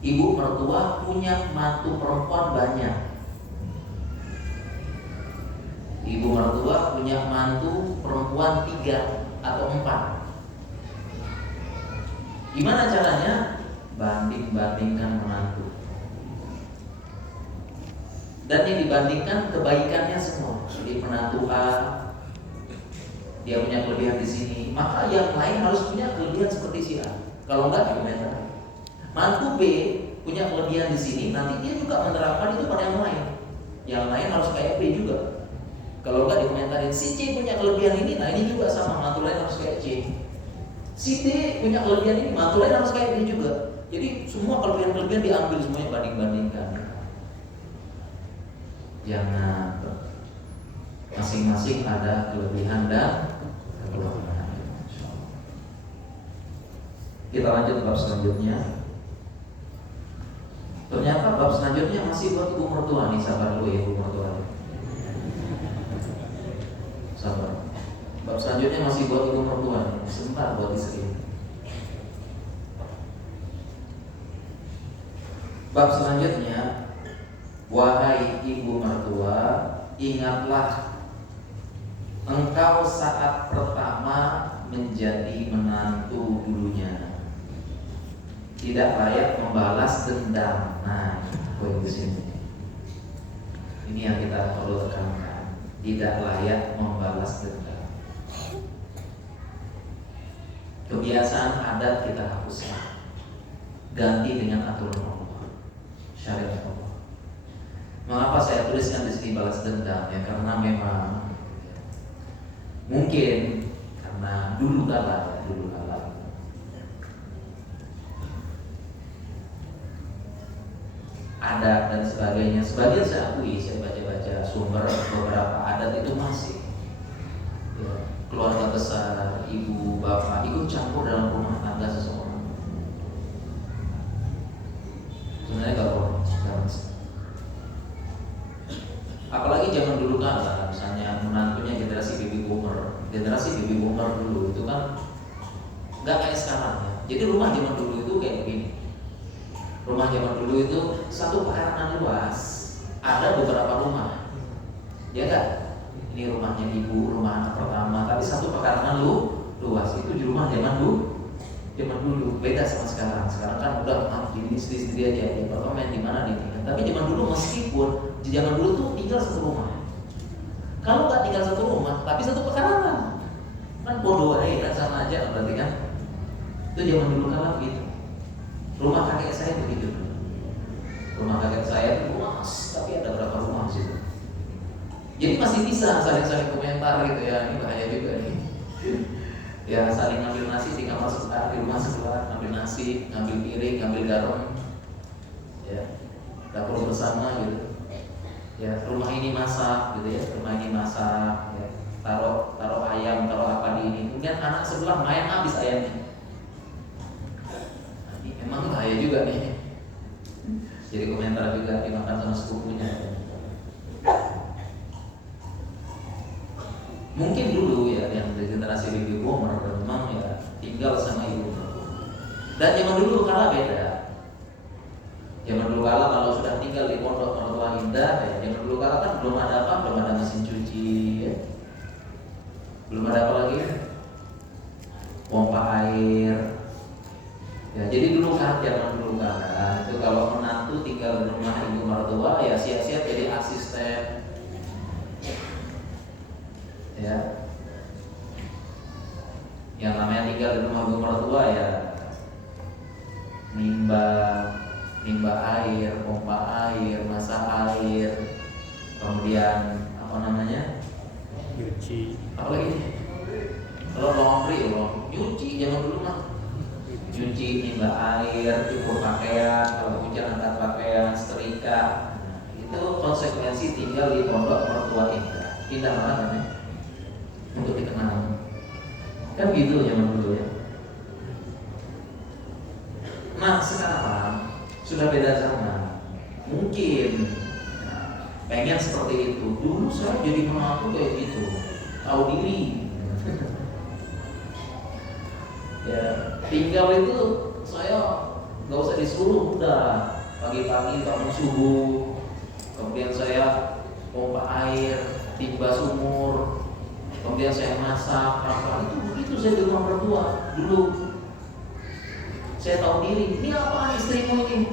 ibu mertua punya mantu perempuan banyak. Ibu mertua punya mantu perempuan 3 atau 4. Gimana caranya? Banding-bandingkan menantu. Dan yang dibandingkan kebaikannya semua. Jadi menantu A, dia punya kelebihan di sini, maka yang lain harus punya kelebihan seperti si A. Kalau enggak dikomentari. Mantu B punya kelebihan di sini, nanti dia juga menerapkan itu pada yang lain. Yang lain harus kayak B juga. Kalau enggak dikomentarin, si C punya kelebihan ini, nah ini juga sama, mantu lain harus kayak C. Si D punya kelebihan ini, mantu lain harus kayak D juga. Jadi semua kelebihan-kelebihan diambil semuanya, banding-bandingkan. Jangan, masing-masing ada kelebihan dan kekurangan. Kita lanjut bab selanjutnya. Ternyata bab selanjutnya masih buat ibu mertua nih, sabar dulu ya ibu mertua. Sabar. Bab selanjutnya masih buat ibu mertua, sebentar buat istri. Bab selanjutnya, wahai ibu mertua, ingatlah engkau saat pertama menjadi menantu dulunya tidak layak membalas dendam. Nah, poin di sini. Ini yang kita perlu tekankan. Tidak layak membalas dendam. Kebiasaan adat kita hapuskan, ganti dengan aturan Allah, syariat Allah. Mengapa saya tuliskan di sini balas dendam? Ya karena memang mungkin karena dulu kala adat dan sebagainya. Sebagian saya akui, saya baca-baca sumber, beberapa adat itu masih ya, keluarga besar, ibu, bapak ikut campur dalam rumah tangga seseorang. Sebenarnya nggak Apalagi zaman dulu kala, misalnya menantunya generasi baby boomer. Generasi baby boomer dulu itu kan nggak kayak sekarang ya. Jadi rumah zaman dulu itu kayak begini. Rumah zaman dulu itu satu pekarangan luas, ada beberapa rumah. Ya kan? Ini rumahnya ibu, rumah anak pertama, tapi satu pekarangan luas. Itu di rumah zaman dulu. Zaman dulu beda sama sekarang. Sekarang kan udah di sendiri aja, di apartemen di mana di tinggal. Tapi zaman dulu meskipun di zaman dulu tuh tinggal satu rumah. Kalau nggak tinggal satu rumah, tapi satu pekarangan, kan bodoh aja, sama aja berarti kan. Itu zaman dulu kala gitu. Rumah kakek saya begitu. Rumah kakek saya itu luas, tapi ada berapa rumah di situ. Jadi masih bisa saling-saling komentar gitu ya. Ini bahaya juga nih. Ya saling ngambil nasi di kamar sebelah, di rumah sebelah, ngambil nasi, ngambil piring, ngambil garam, ya dapur bersama gitu. Ya rumah ini masak gitu ya, rumah ini masak, ya. taruh ayam, taruh apa di ini. Kemudian anak sebelah main habis ayamnya. Nah, ini memang bahaya juga nih. Jadi komentar juga dimakan sama sepupunya. Mungkin dulu ya yang generasi baby boomer memang ya tinggal sama ibu. Dan zaman dulu kala beda. Zaman dulu kala kalau sudah tinggal di pondok mertua indah, ya zaman dulu kala kan belum ada apa, belum ada mesin cuci, ya. Belum ada apa lagi, pompa air. Ya jadi dulu kan zaman dulu kala itu kalau menantu tinggal di rumah ibu mertua ya siap-siap jadi asisten. Ya, yang namanya tinggal di rumah ibu mertua ya nimba air, pompa air, masak air, kemudian apa namanya Nyuci. apa lagi? Kalau laundry, nyuci zaman dulu mah nyuci, nimba air, cukur pakaian, kalau hujan angkat pakaian, setrika. Nah, itu konsekuensi tinggal di pondok mertua indah banget kan ya? Untuk dikenal kan gitu zaman dulu ya. Nah sekarang sudah beda zaman. Mungkin pengen seperti itu. Dulu saya jadi menantu kayak gitu, tahu diri. Ya tinggal itu saya nggak usah disuruh, udah pagi-pagi bangun subuh, kemudian saya pompa air, timba sumur, kemudian saya masak apa itu begitu. Saya di rumah mertua dulu. Saya tahu diri. Ini apa istrimu ini?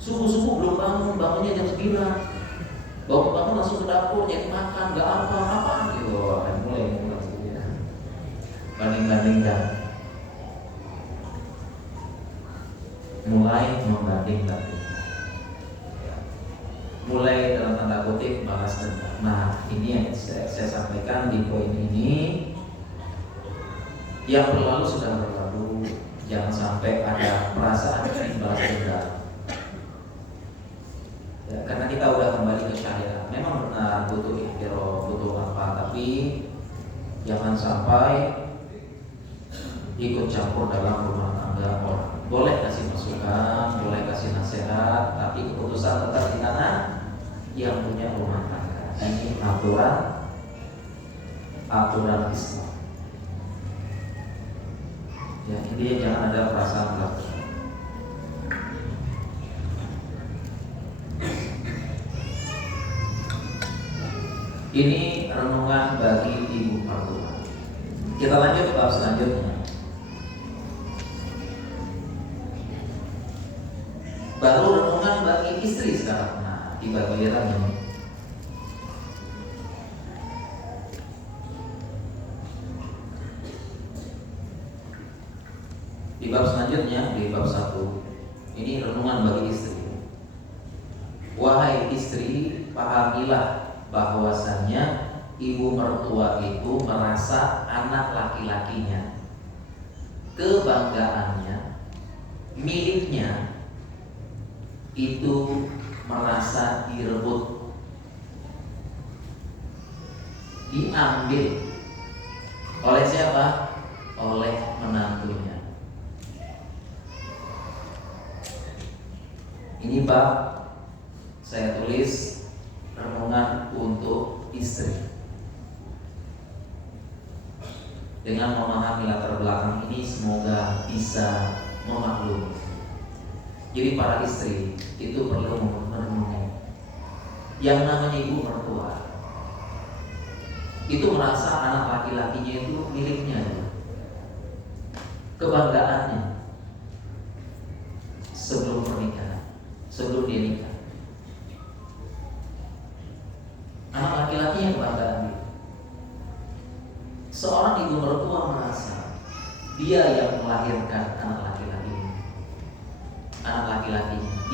Subuh-subuh belum bangunnya jam 9. Bangun langsung ke dapur nyari makan, nggak apa gitu. Mulai ya. Banding-bandingkan. Mulai membandingkan. Mulai dalam tanda kutip balas dendam. Nah ini yang saya sampaikan di poin ini. Yang berlalu sudah berlalu. Jangan sampai ada perasaan balas dendam. Ya, karena kita udah kembali ke syariat. Memang benar butuh ikhtiar, butuh apa, tapi jangan sampai ikut campur dalam rumah tangga orang. Boleh kasih masukan, boleh kasih nasihat, tapi keputusan tetap di tangan yang punya rumah tangga. Ini aturan Islam. Ya, intinya jangan ada perasaan belakang. Ini renungan bagi ibu mertua. Kita lanjut bab selanjutnya. Baru renungan bagi istri sekarang. Nah, tiba gilirannya. Di bab selanjutnya, di bab 1, ini renungan bagi istri. Wahai istri, pahamilah bahwasannya ibu mertua itu merasa anak laki-lakinya, kebanggaannya, miliknya itu merasa direbut, diambil oleh siapa? Oleh menantunya. Ini bab saya tulis renungan untuk istri. Dengan memahami latar belakang ini, semoga bisa memaklumi. Jadi para istri itu perlu merenungi yang namanya ibu mertua itu merasa anak laki-lakinya itu miliknya, kebanggaannya sebelum pernikahan, sebelum dia nikah. Anak laki-lakinya kebanggaan dia. Seorang ibu mertua merasa dia yang melahirkan anak laki-lakinya,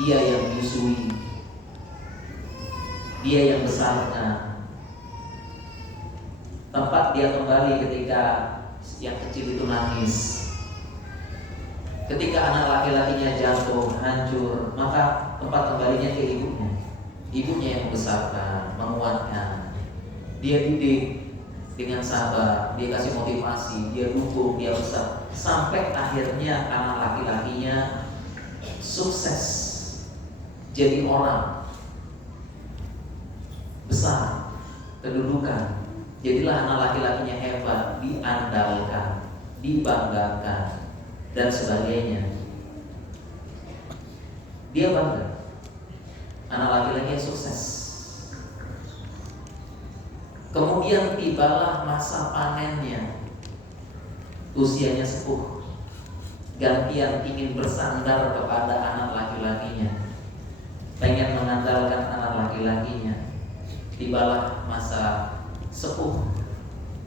dia yang menyusui, dia yang besarkan. Tempat dia kembali ketika yang kecil itu nangis, ketika anak laki-lakinya jatuh, hancur, maka tempat kembalinya ke ibunya. Ibunya yang membesarkan, menguatkan, dia didik dengan sabar, dia kasih motivasi, dia dukung, dia besar, sampai akhirnya anak laki-lakinya sukses jadi orang besar, kedudukan. Jadilah anak laki-lakinya hebat, diandalkan, dibanggakan, dan sebagainya. Dia bangga, anak laki-lakinya sukses. Kemudian tibalah masa panennya, usianya sepuh, gantian ingin bersandar kepada anak laki-lakinya, pengen mengandalkan anak laki-lakinya. Tibalah masa sepuh,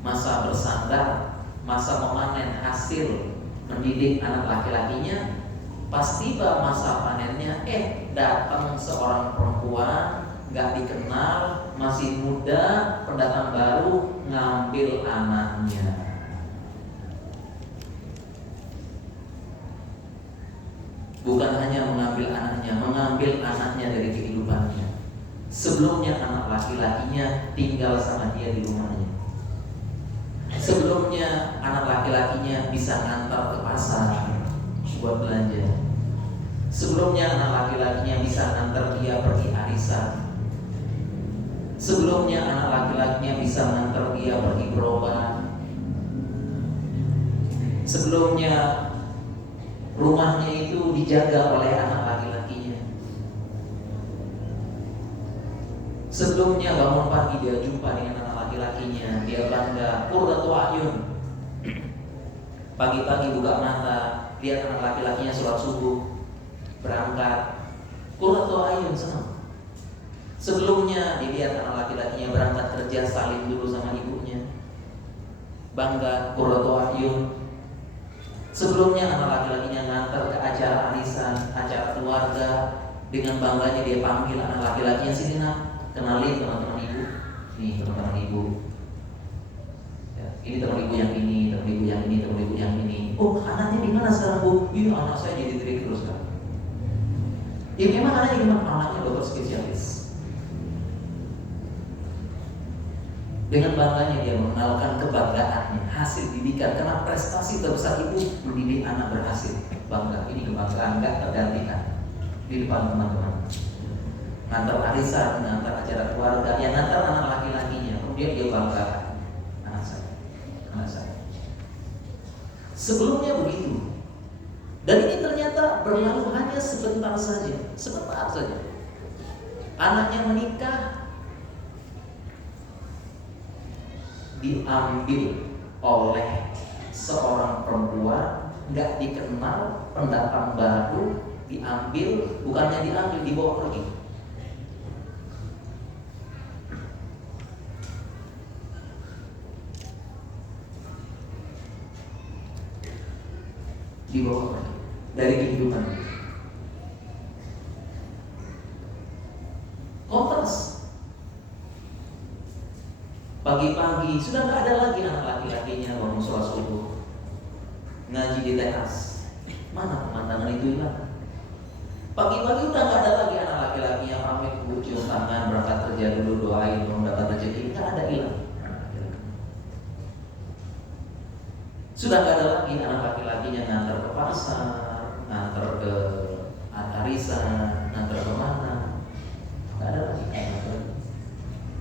masa bersandar, masa memanen hasil mendidik anak laki-lakinya. Pas tiba masa panennya, datang seorang perempuan gak dikenal, masih muda, pendatang baru, ngambil anaknya. Bukan hanya mengambil anaknya dari kehidupannya. Sebelumnya anak laki-lakinya tinggal sama dia di rumahnya. Sebelumnya anak laki-lakinya bisa ngantar ke pasar buat belanja. Sebelumnya anak laki-lakinya bisa ngantar dia pergi arisan. Sebelumnya anak laki-lakinya bisa ngantar dia pergi berobat. Sebelumnya rumahnya itu dijaga oleh anak laki-lakinya. Sebelumnya bangun pagi dia jumpa dengan anak laki-lakinya, dia bangga, qurratu ayun. Pagi-pagi buka mata, lihat anak laki-lakinya sholat subuh, berangkat, qurratu ayun, senang. Sebelumnya dilihat anak laki-lakinya berangkat kerja, salim dulu sama ibunya, bangga, qurratu ayun. Sebelumnya anak laki-lakinya ngantar ke acara arisan, acara keluarga, dengan bangganya dia panggil anak laki-lakinya, sini nak, kenalin teman-teman ibu. Nih teman-teman ibu, ya, ini teman ibu yang ini, teman ibu yang ini, teman ibu yang ini. Oh, anaknya di mana sekarang bu? Iya, anak saya jadi direktur sekarang. Ya memang anaknya gimana? Anaknya dokter spesialis. Dengan bangganya dia mengenalkan kebanggaannya, hasil didikan, karena prestasi terbesar ibu mendidik anak berhasil. Bangga, ini kebanggaan gak tergantikan di depan teman-teman. Ngantar arisan, ngantar acara keluarga, yang ngantar anak laki-lakinya. Kemudian dia bangga, anak saya. Sebelumnya begitu. Dan ini ternyata berlalu hanya sebentar saja. Anaknya menikah, diambil oleh seorang perempuan gak dikenal, pendatang baru, diambil, bukannya diambil, dibawa pergi. Dibawa pergi dari kehidupan. Kontras. Pagi-pagi sudah nggak ada lagi anak laki-lakinya bangun sholat subuh, ngaji di teras. Mana pemandangan itu hilang? Pagi-pagi udah nggak ada lagi anak laki-lakinya pamit, cium tangan, berangkat kerja dulu, doain mau dapat rezeki. Nggak ada, hilang. Sudah nggak ada lagi anak laki-lakinya ngantar ke pasar, ngantar ke arisan, ngantar ke mana. Nggak ada lagi.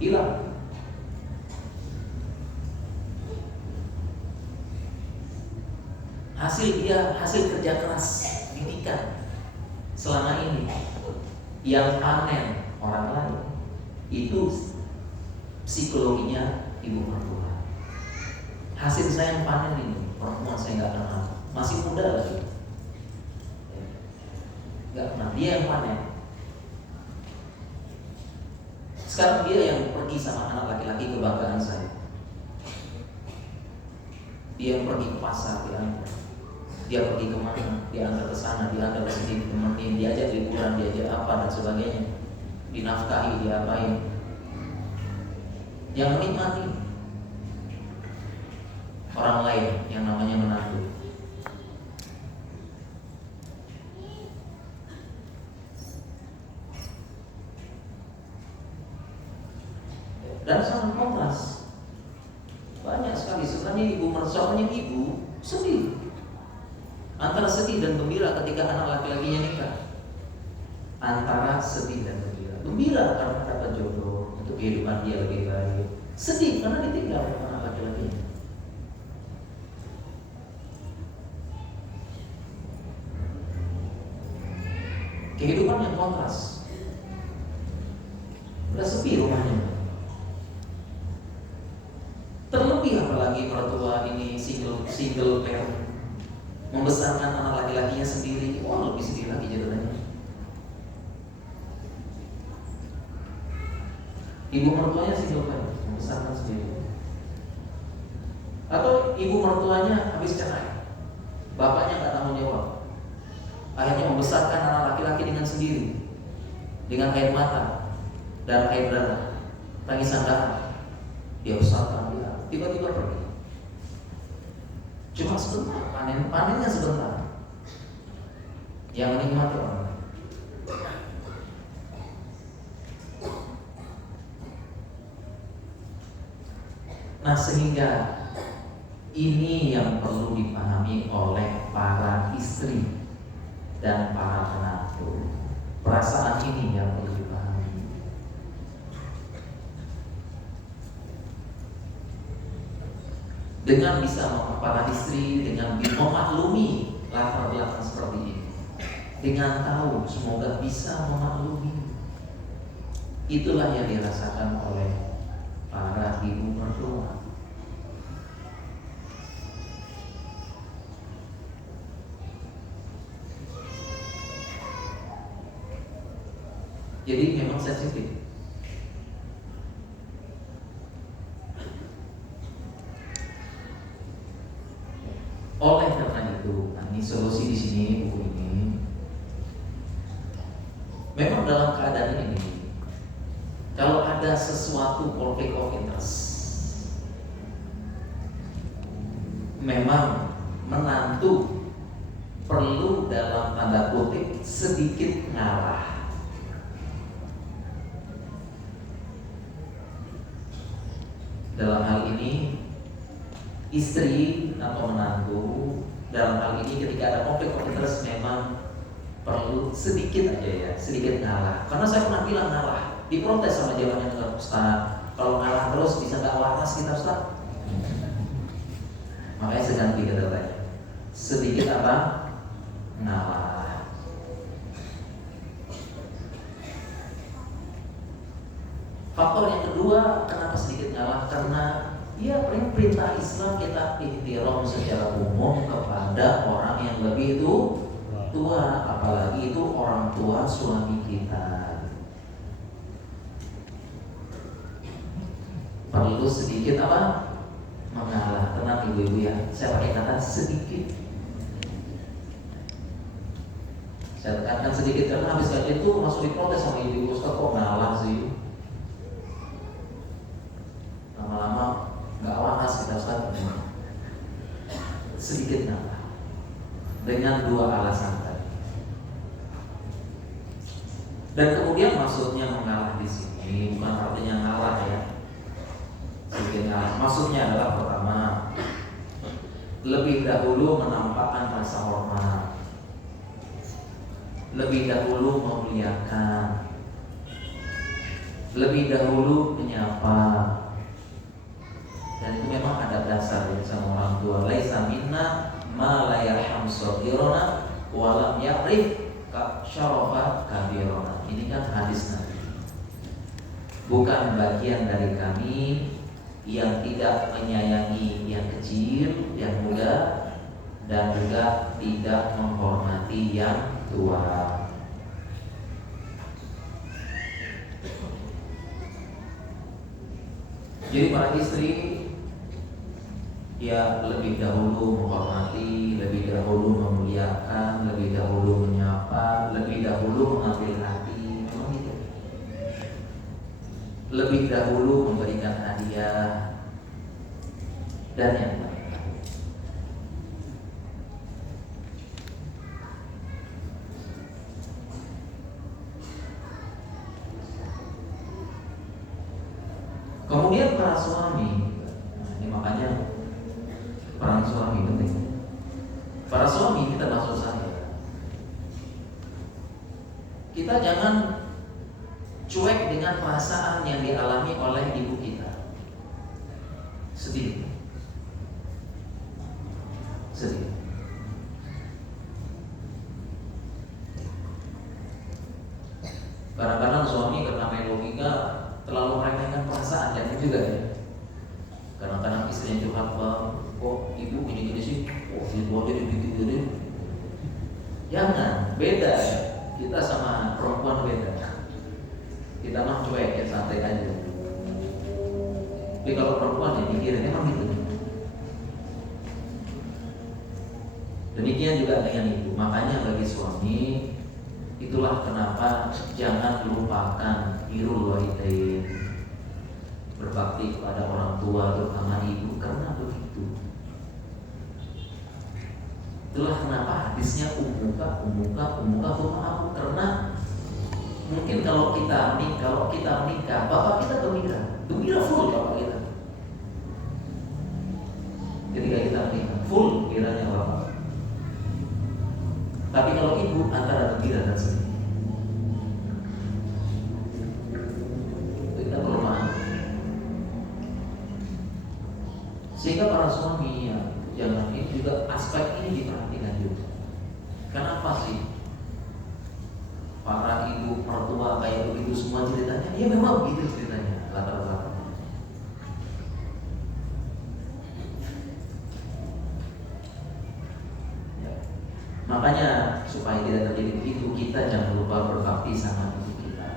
bilang. Hasil kerja keras didikan selama ini yang panen orang lain itu psikologinya ibu mertua. Hasil saya yang panen ini perempuan saya nggak kenal, masih muda lagi, nggak kenal, dia yang panen. Sekarang dia yang pergi sama anak laki-laki kebanggaan saya. Dia yang pergi ke pasar, dia pergi kemana, diantar ke sana, diantar ke sini, temenin, diajak liburan, diajak apa dan sebagainya, dinafkahi, diapain. Yang menikmati orang lain yang namanya menantu. Dan sangat kontras. Banyak sekali sebenarnya ibu mertuanya ibu sedih, antara sedih dan gembira ketika anak laki-lakinya nikah. Antara sedih dan gembira. Gembira karena dapat jodoh untuk kehidupan dia lebih baik. Sedih karena ditinggal anak laki-lakinya. Kehidupan yang kontras. Udah sepi rumahnya. Terlebih apalagi mertua ini single parent, membesarkan anak laki-lakinya sendiri, lebih sedih lagi jadinya. Ibu mertuanya single parent, membesarkan sendiri. Atau ibu mertuanya habis cerai, bapaknya nggak tanggung jawab, akhirnya membesarkan anak laki-laki dengan sendiri, dengan air mata dan air darah, tangisan darah. Dia besarkan dia, tiba-tiba pergi. Cuma sebentar, panennya sebentar. Yang menikmati orang lain. Nah, sehingga ini yang perlu dipahami oleh para istri dan para menantu. Perasaan ini yang perlu dipahami. Dengan bisa para istri dengan memaklumi latar belakang seperti ini, dengan tahu semoga bisa memaklumi, itulah yang dirasakan oleh para ibu mertua. Jadi memang sensitif. Oleh karena itu, ini solusi di sini buku ini. Memang dalam keadaan ini, kalau ada sesuatu konflik of interest, memang menantu perlu dalam tanda kutip sedikit ngalah. Dalam hal ini istri atau menantu, dalam hal ini ketika ada konflik of interest memang perlu sedikit aja ya, sedikit ngalah. Karena saya pernah bilang ngalah, diprotes sama jawabannya dengan Ustaz, kalau ngalah terus bisa nggak waras kita Ustaz? Makanya saya ganti kata-katanya, sedikit apa? Ngalah. Faktor yang kedua, kenapa sedikit ngalah? Karena ya perintah Islam kita ihtiram secara umum kepada orang yang lebih tua, apalagi itu orang tua suami kita. Perlu sedikit apa? Mengalah. Tenang ibu-ibu ya, saya pakai kata sedikit. Saya tekankan sedikit karena habis kajian itu langsung diprotes sama ibu-ibu, Ustaz kok ngalah sih? Lama-lama nggak waras kita Ustaz. Sedikit ngalah dengan dua alasan tadi. Dan kemudian maksudnya mengalah di sini bukan artinya ngalah ya. Sedikit ngalah maksudnya adalah pertama, lebih dahulu menampakkan rasa hormat, lebih dahulu memuliakan, lebih dahulu menyapa. Dan itu memang ada dasar ya sama orang tua. Laisa minna ma la yarham shaghirana wa lam ya'rif syarafa kabirana. Ini kan hadis Nabi. Bukan bagian dari kami yang tidak menyayangi yang kecil, yang muda, dan juga tidak menghormati yang tua. Jadi para istri ya lebih dahulu menghormati, lebih dahulu memuliakan, lebih dahulu menyapa, lebih dahulu mengambil hati, memang itu. Lebih dahulu memberikan hadiah dan yang lain. Kemudian para suami, nah ini makanya peran suami penting. Para suami kita maksud saya, kita jangan cuek dengan perasaan yang dialami oleh ibu kita. Sedih. Kadang-kadang suami karena main logika terlalu meremehkan perasaan, dan juga ya. Kadang-kadang istrinya curhat, "Bang, kok ibu gini-gini sih? Oh, itu aja gitu-gitu." Jangan, beda ya. Kita sama perempuan beda. Kita mah cuek ya, santai aja. Tapi kalau perempuan ya mikirin emang gitu. Demikian juga dengan ibu. Makanya bagi suami, itulah kenapa jangan lupakan birrul walidain, berbakti kepada orang tua, terutama ibu, karena begitu. Itulah kenapa hadisnya umuka aku, karena mungkin kalau kita menikah, bapak kita gembira full bapak kita. Ketika kita menikah, full kiranya bapak. Tapi kalau ibu antara gembira dan sedih. Kita perlu paham. Sehingga para suami ya, jangan ini juga aspek ini diperhatikan juga. Kenapa sih para ibu mertua kayak begitu semua ceritanya? Ya memang begitu ceritanya latar belakang. Makanya supaya tidak terjadi begitu, kita jangan lupa berbakti sama ibu kita.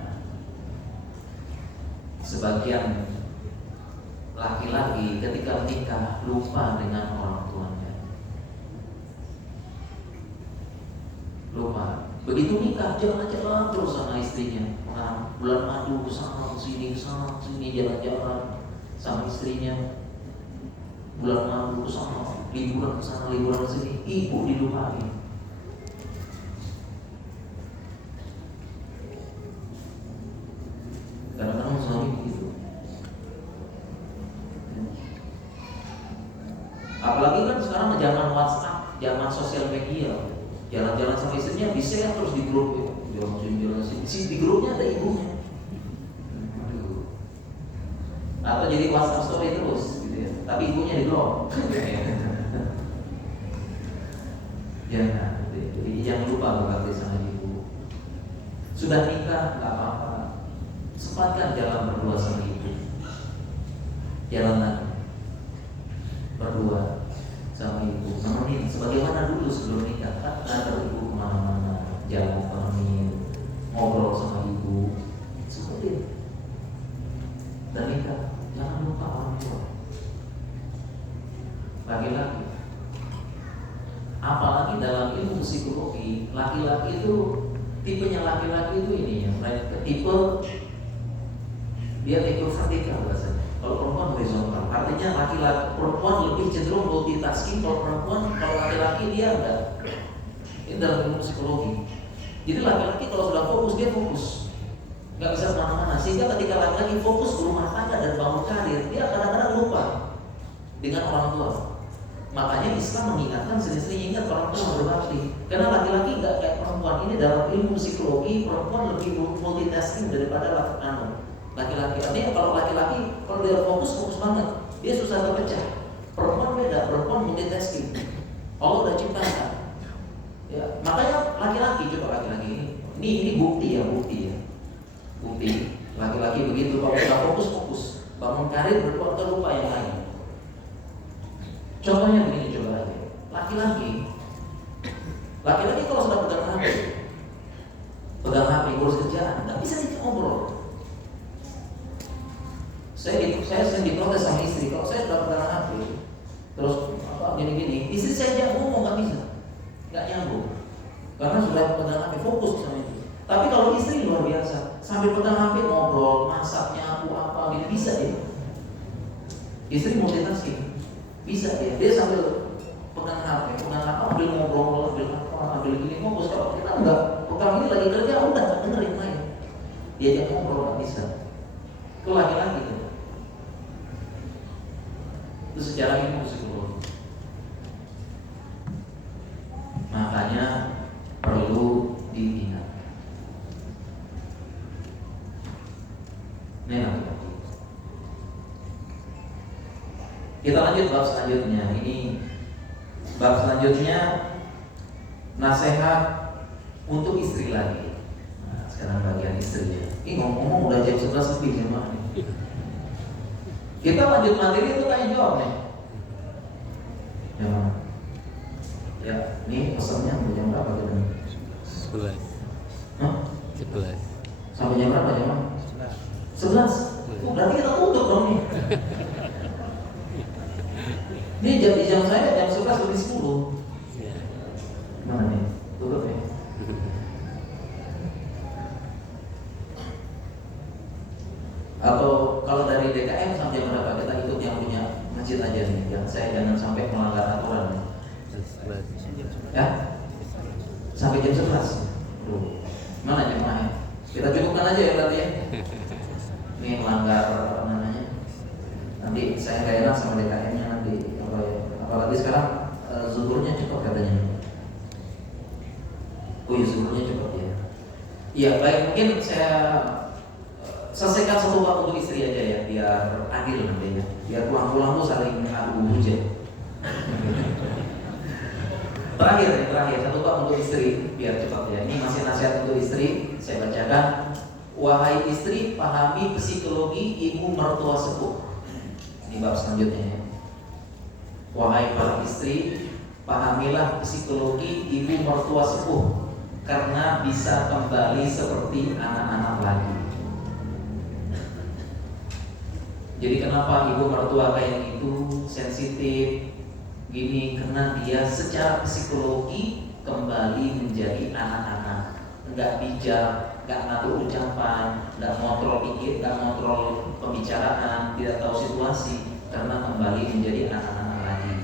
Sebagian laki-laki ketika menikah lupa dengan orang tuanya. Lupa. Begitu nikah jalan-jalan terus sama istrinya. Nah, bulan madu kesana kesini jalan-jalan sama istrinya. Bulan madu kesana, liburan kesana liburan kesini, ibu dilupain. Kadang-kadang suami begitu. Apalagi kan sekarang zaman WhatsApp, zaman sosial media, jalan-jalan sama istrinya bisa terus di grup ya. Jalan sini, di grupnya ada ibunya. Atau jadi WhatsApp story terus gitu ya. Tapi ibunya di blok. Jangan lupa berbakti sama ibu. Sudah nikah nggak apa-apa, sempatkan jalan berdua sama ibu. Jalan berdua sama ibu, nemenin sebagaimana dulu sebelum nikah. Kan antar ibu kemana-mana, jalan nemenin, ngobrol sama ibu, seperti itu. Dan nikah, jangan lupa orang tua. Laki-laki, apalagi dalam ilmu psikologi, laki-laki itu tipenya laki-laki itu ini ya, tipe dia tipe vertikal bahasanya. Kalau perempuan horizontal, artinya laki-laki perempuan lebih cenderung multitasking. Kalau laki-laki dia enggak. Ini dalam ilmu psikologi. Jadi laki-laki kalau sudah fokus dia fokus, nggak bisa kemana-mana. Sehingga ketika laki-laki fokus ke rumah tangga dan bangun karir, dia kadang-kadang lupa dengan orang tua. Makanya Islam mengingatkan sering-sering ingat orang tua berbakti. Karena laki-laki nggak kayak perempuan. Ini dalam ilmu psikologi perempuan lebih multitasking daripada Laki-laki, artinya kalau laki-laki kalau dia fokus banget, dia susah terpecah. Perempuan beda, perempuan multitasking. Allah udah ciptakan. Ya, makanya laki-laki, coba laki-laki ini bukti ya. Bukti laki-laki begitu, kalau udah fokus bangun karir berkeluarga lupa yang lain. Contohnya begini, coba aja. Laki-laki kalau sudah pegang HP ngurus kerjaan, nggak bisa diajak ngobrol. Saya sering diprotes sama istri, kalau saya sudah pegang HP terus gini, istri saya ajak ngomong nggak bisa, nggak nyambung, karena sudah pegang HP fokus sama itu. Tapi kalau istri luar biasa, sambil pegang HP ngobrol, masak, nyapu apa gitu bisa dia. Istri multitasking, bisa dia sambil pegang HP, ambil ngobrol, ambil gini fokus. Kalau kita enggak pegang ini lagi kerja, udah nggak dengerin main. Diajak ngobrol nggak bisa. Itu laki-laki tuh. Itu secara ilmu psikologi. Makanya perlu diingat. Ini laki-laki. Kita lanjut bab selanjutnya. Ini bab selanjutnya nasihat untuk istri lagi. Nah, sekarang bagian istrinya. Ini ngomong-ngomong udah jam 11 lebih jemaah nih. Kita lanjut materi itu tanya jawab nih. Ya, ini pesannya sampai jam berapa kita? 11. Hah? 11. Sampai jam berapa jemaah? 11. Oh, berarti kita tutup dong nih. Ini jam saya jam 11 lebih 10. Mana nih? Tutup ya. Atau kalau dari DKM sampai jam berapa kita ikut yang punya masjid aja nih. Saya jangan sampai melanggar aturan. Ya? Sampai jam 11. Mana jemaahnya? Kita cukupkan aja ya berarti ya. Ini melanggar apa namanya? Nanti saya nggak enak sama DKM-nya nanti. Apalagi sekarang zuhurnya cepat katanya. Oh iya, zuhurnya cepat ya. Iya baik, mungkin saya selesaikan satu bab untuk istri aja ya, biar adil nantinya. Biar pulang-pulang tuh saling adu hujat. Terakhir satu bab untuk istri biar cepat ya. Ini masih nasihat untuk istri. Saya bacakan. Wahai istri, pahami psikologi ibu mertua sepuh. Ini bab selanjutnya ya. Wahai para istri, pahamilah psikologi ibu mertua sepuh, karena bisa kembali seperti anak-anak lagi. Jadi kenapa ibu mertua kayak gitu sensitif gini? Karena dia secara psikologi kembali menjadi anak-anak, nggak bijak, nggak ngatur ucapan, nggak ngontrol pikir, nggak ngontrol pembicaraan, tidak tahu situasi, karena kembali menjadi anak-anak lagi.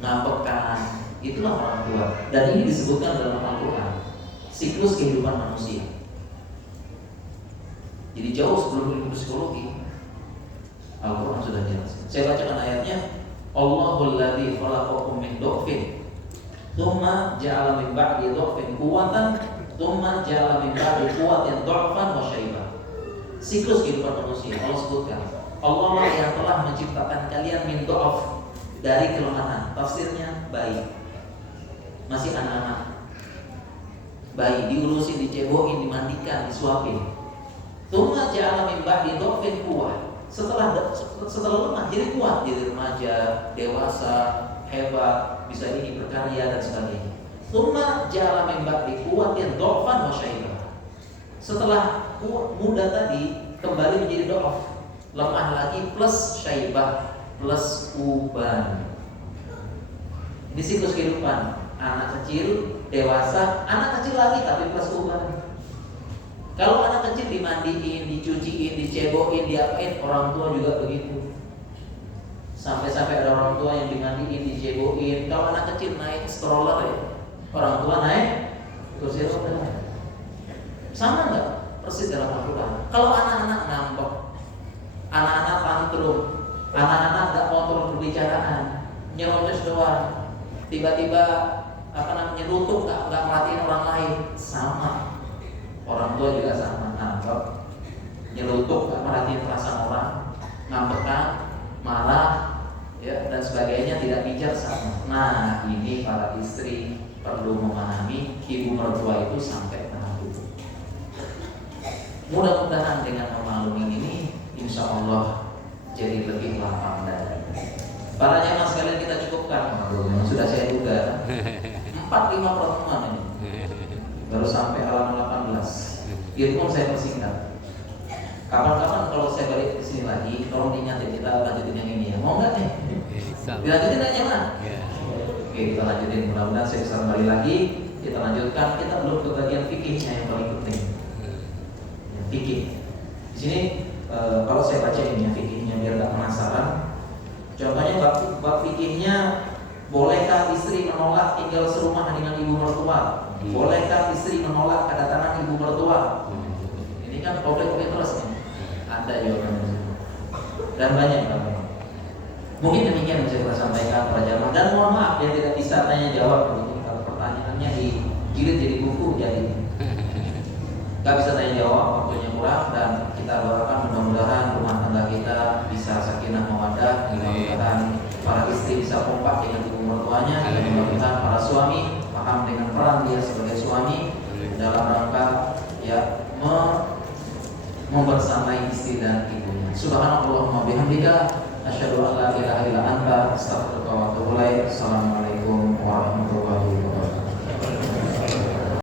Ngambekkan, itulah orang tua. Dan ini disebutkan dalam Al-Quran, siklus kehidupan manusia. Jadi jauh sebelum ilmu psikologi, Al-Quran sudah jelas. Saya bacakan ayatnya. Allahul ladzi khalaqakum min dhafin tsumma ja'ala min ba'di dhafin quwwatan tsumma ja'ala min ba'di quwwatin dhafan wa syaiban. Siklus kehidupan manusia Allah sebutkan. Allah lah yang telah menciptakan kalian min dhaf, dari kelemahan. Tafsirnya bayi, masih anak-anak, bayi diurusin, dicebokin, dimandikan, disuapin. Tsumma ja'ala min ba'di dhafin quwwah. Setelah lemah jadi kuat, jadi remaja, dewasa, hebat, bisa ini berkarya dan sebagainya. Tsumma ja'ala min ba'di quwwatin dhafan wa syaiban. Setelah muda tadi kembali menjadi dhaf, lemah lagi plus syaibah, plus uban. Ini siklus kehidupan. Anak kecil, dewasa, anak kecil lagi tapi plus uban. Kalau anak kecil dimandiin, dicuciin, dicebokin, diapain, orang tua juga begitu. Sampai-sampai ada orang tua yang dimandiin, dicebokin. Kalau anak kecil naik stroller ya, orang tua naik kursi roda. Sama nggak? Persis dalam Al-Quran. Kalau anak-anak ngambek, anak-anak tantrum, anak-anak nggak kontrol perbicaraan, nyerocos doang, tiba-tiba nyerutuk, nggak merhatiin orang lain, sama. Orang tua juga sama, ngambek, nyerocos memperhatikan perasaan orang, ngambekan, marah, ya, dan sebagainya, tidak bijaksana. Nah, ini para istri perlu memahami ibu mertua itu sampai tahap itu. Mudah-mudahan dengan memaklumi ini, insya Allah jadi lebih lapang dada. Para jamaah sekalian, kita cukupkan. Sudah saya duga 4-5 pertemuan ini baru sampai halaman 18. Itu pun saya persingkat. Kapan-kapan kalau saya balik ke sini lagi, tolong diingatin, kita lanjutin yang ini ya. Mau nggak nih? Dilanjutin aja mah. Oke, kita lanjutin. Mudah-mudahan saya bisa kembali lagi. Kita lanjutkan. Kita belum ke bagian fikihnya yang paling penting. Fikih. Di sini kalau saya baca ini ya, fikihnya biar nggak penasaran. Contohnya bab fikihnya, bolehkah istri menolak tinggal serumah dengan ibu mertua? Bolehkah istri menolak kedatangan ibu mertua? Ini kan komplek terus nih. Ada jawabannya. Dan banyak banget. Mungkin demikian bisa kita sampaikan para jamaah. Dan mohon maaf yang tidak bisa tanya jawab begini, kalau pertanyaannya dijilid jadi buku jadi nggak bisa tanya jawab, waktunya kurang. Dan kita doakan mudah-mudahan rumah tangga kita bisa sakinah mawaddah, mudah-mudahan para istri bisa kompak dengan ibu mertuanya, dan mudah-mudahan para suami paham dengan peran dia sebagai suami dalam rangka ya membersamai istri dan ibunya. Subhanallahumma bihamdika, asyhadu an la ilaha illa anta, astaghfiruka wa atubu ilaik. Assalamualaikum warahmatullahi wabarakatuh.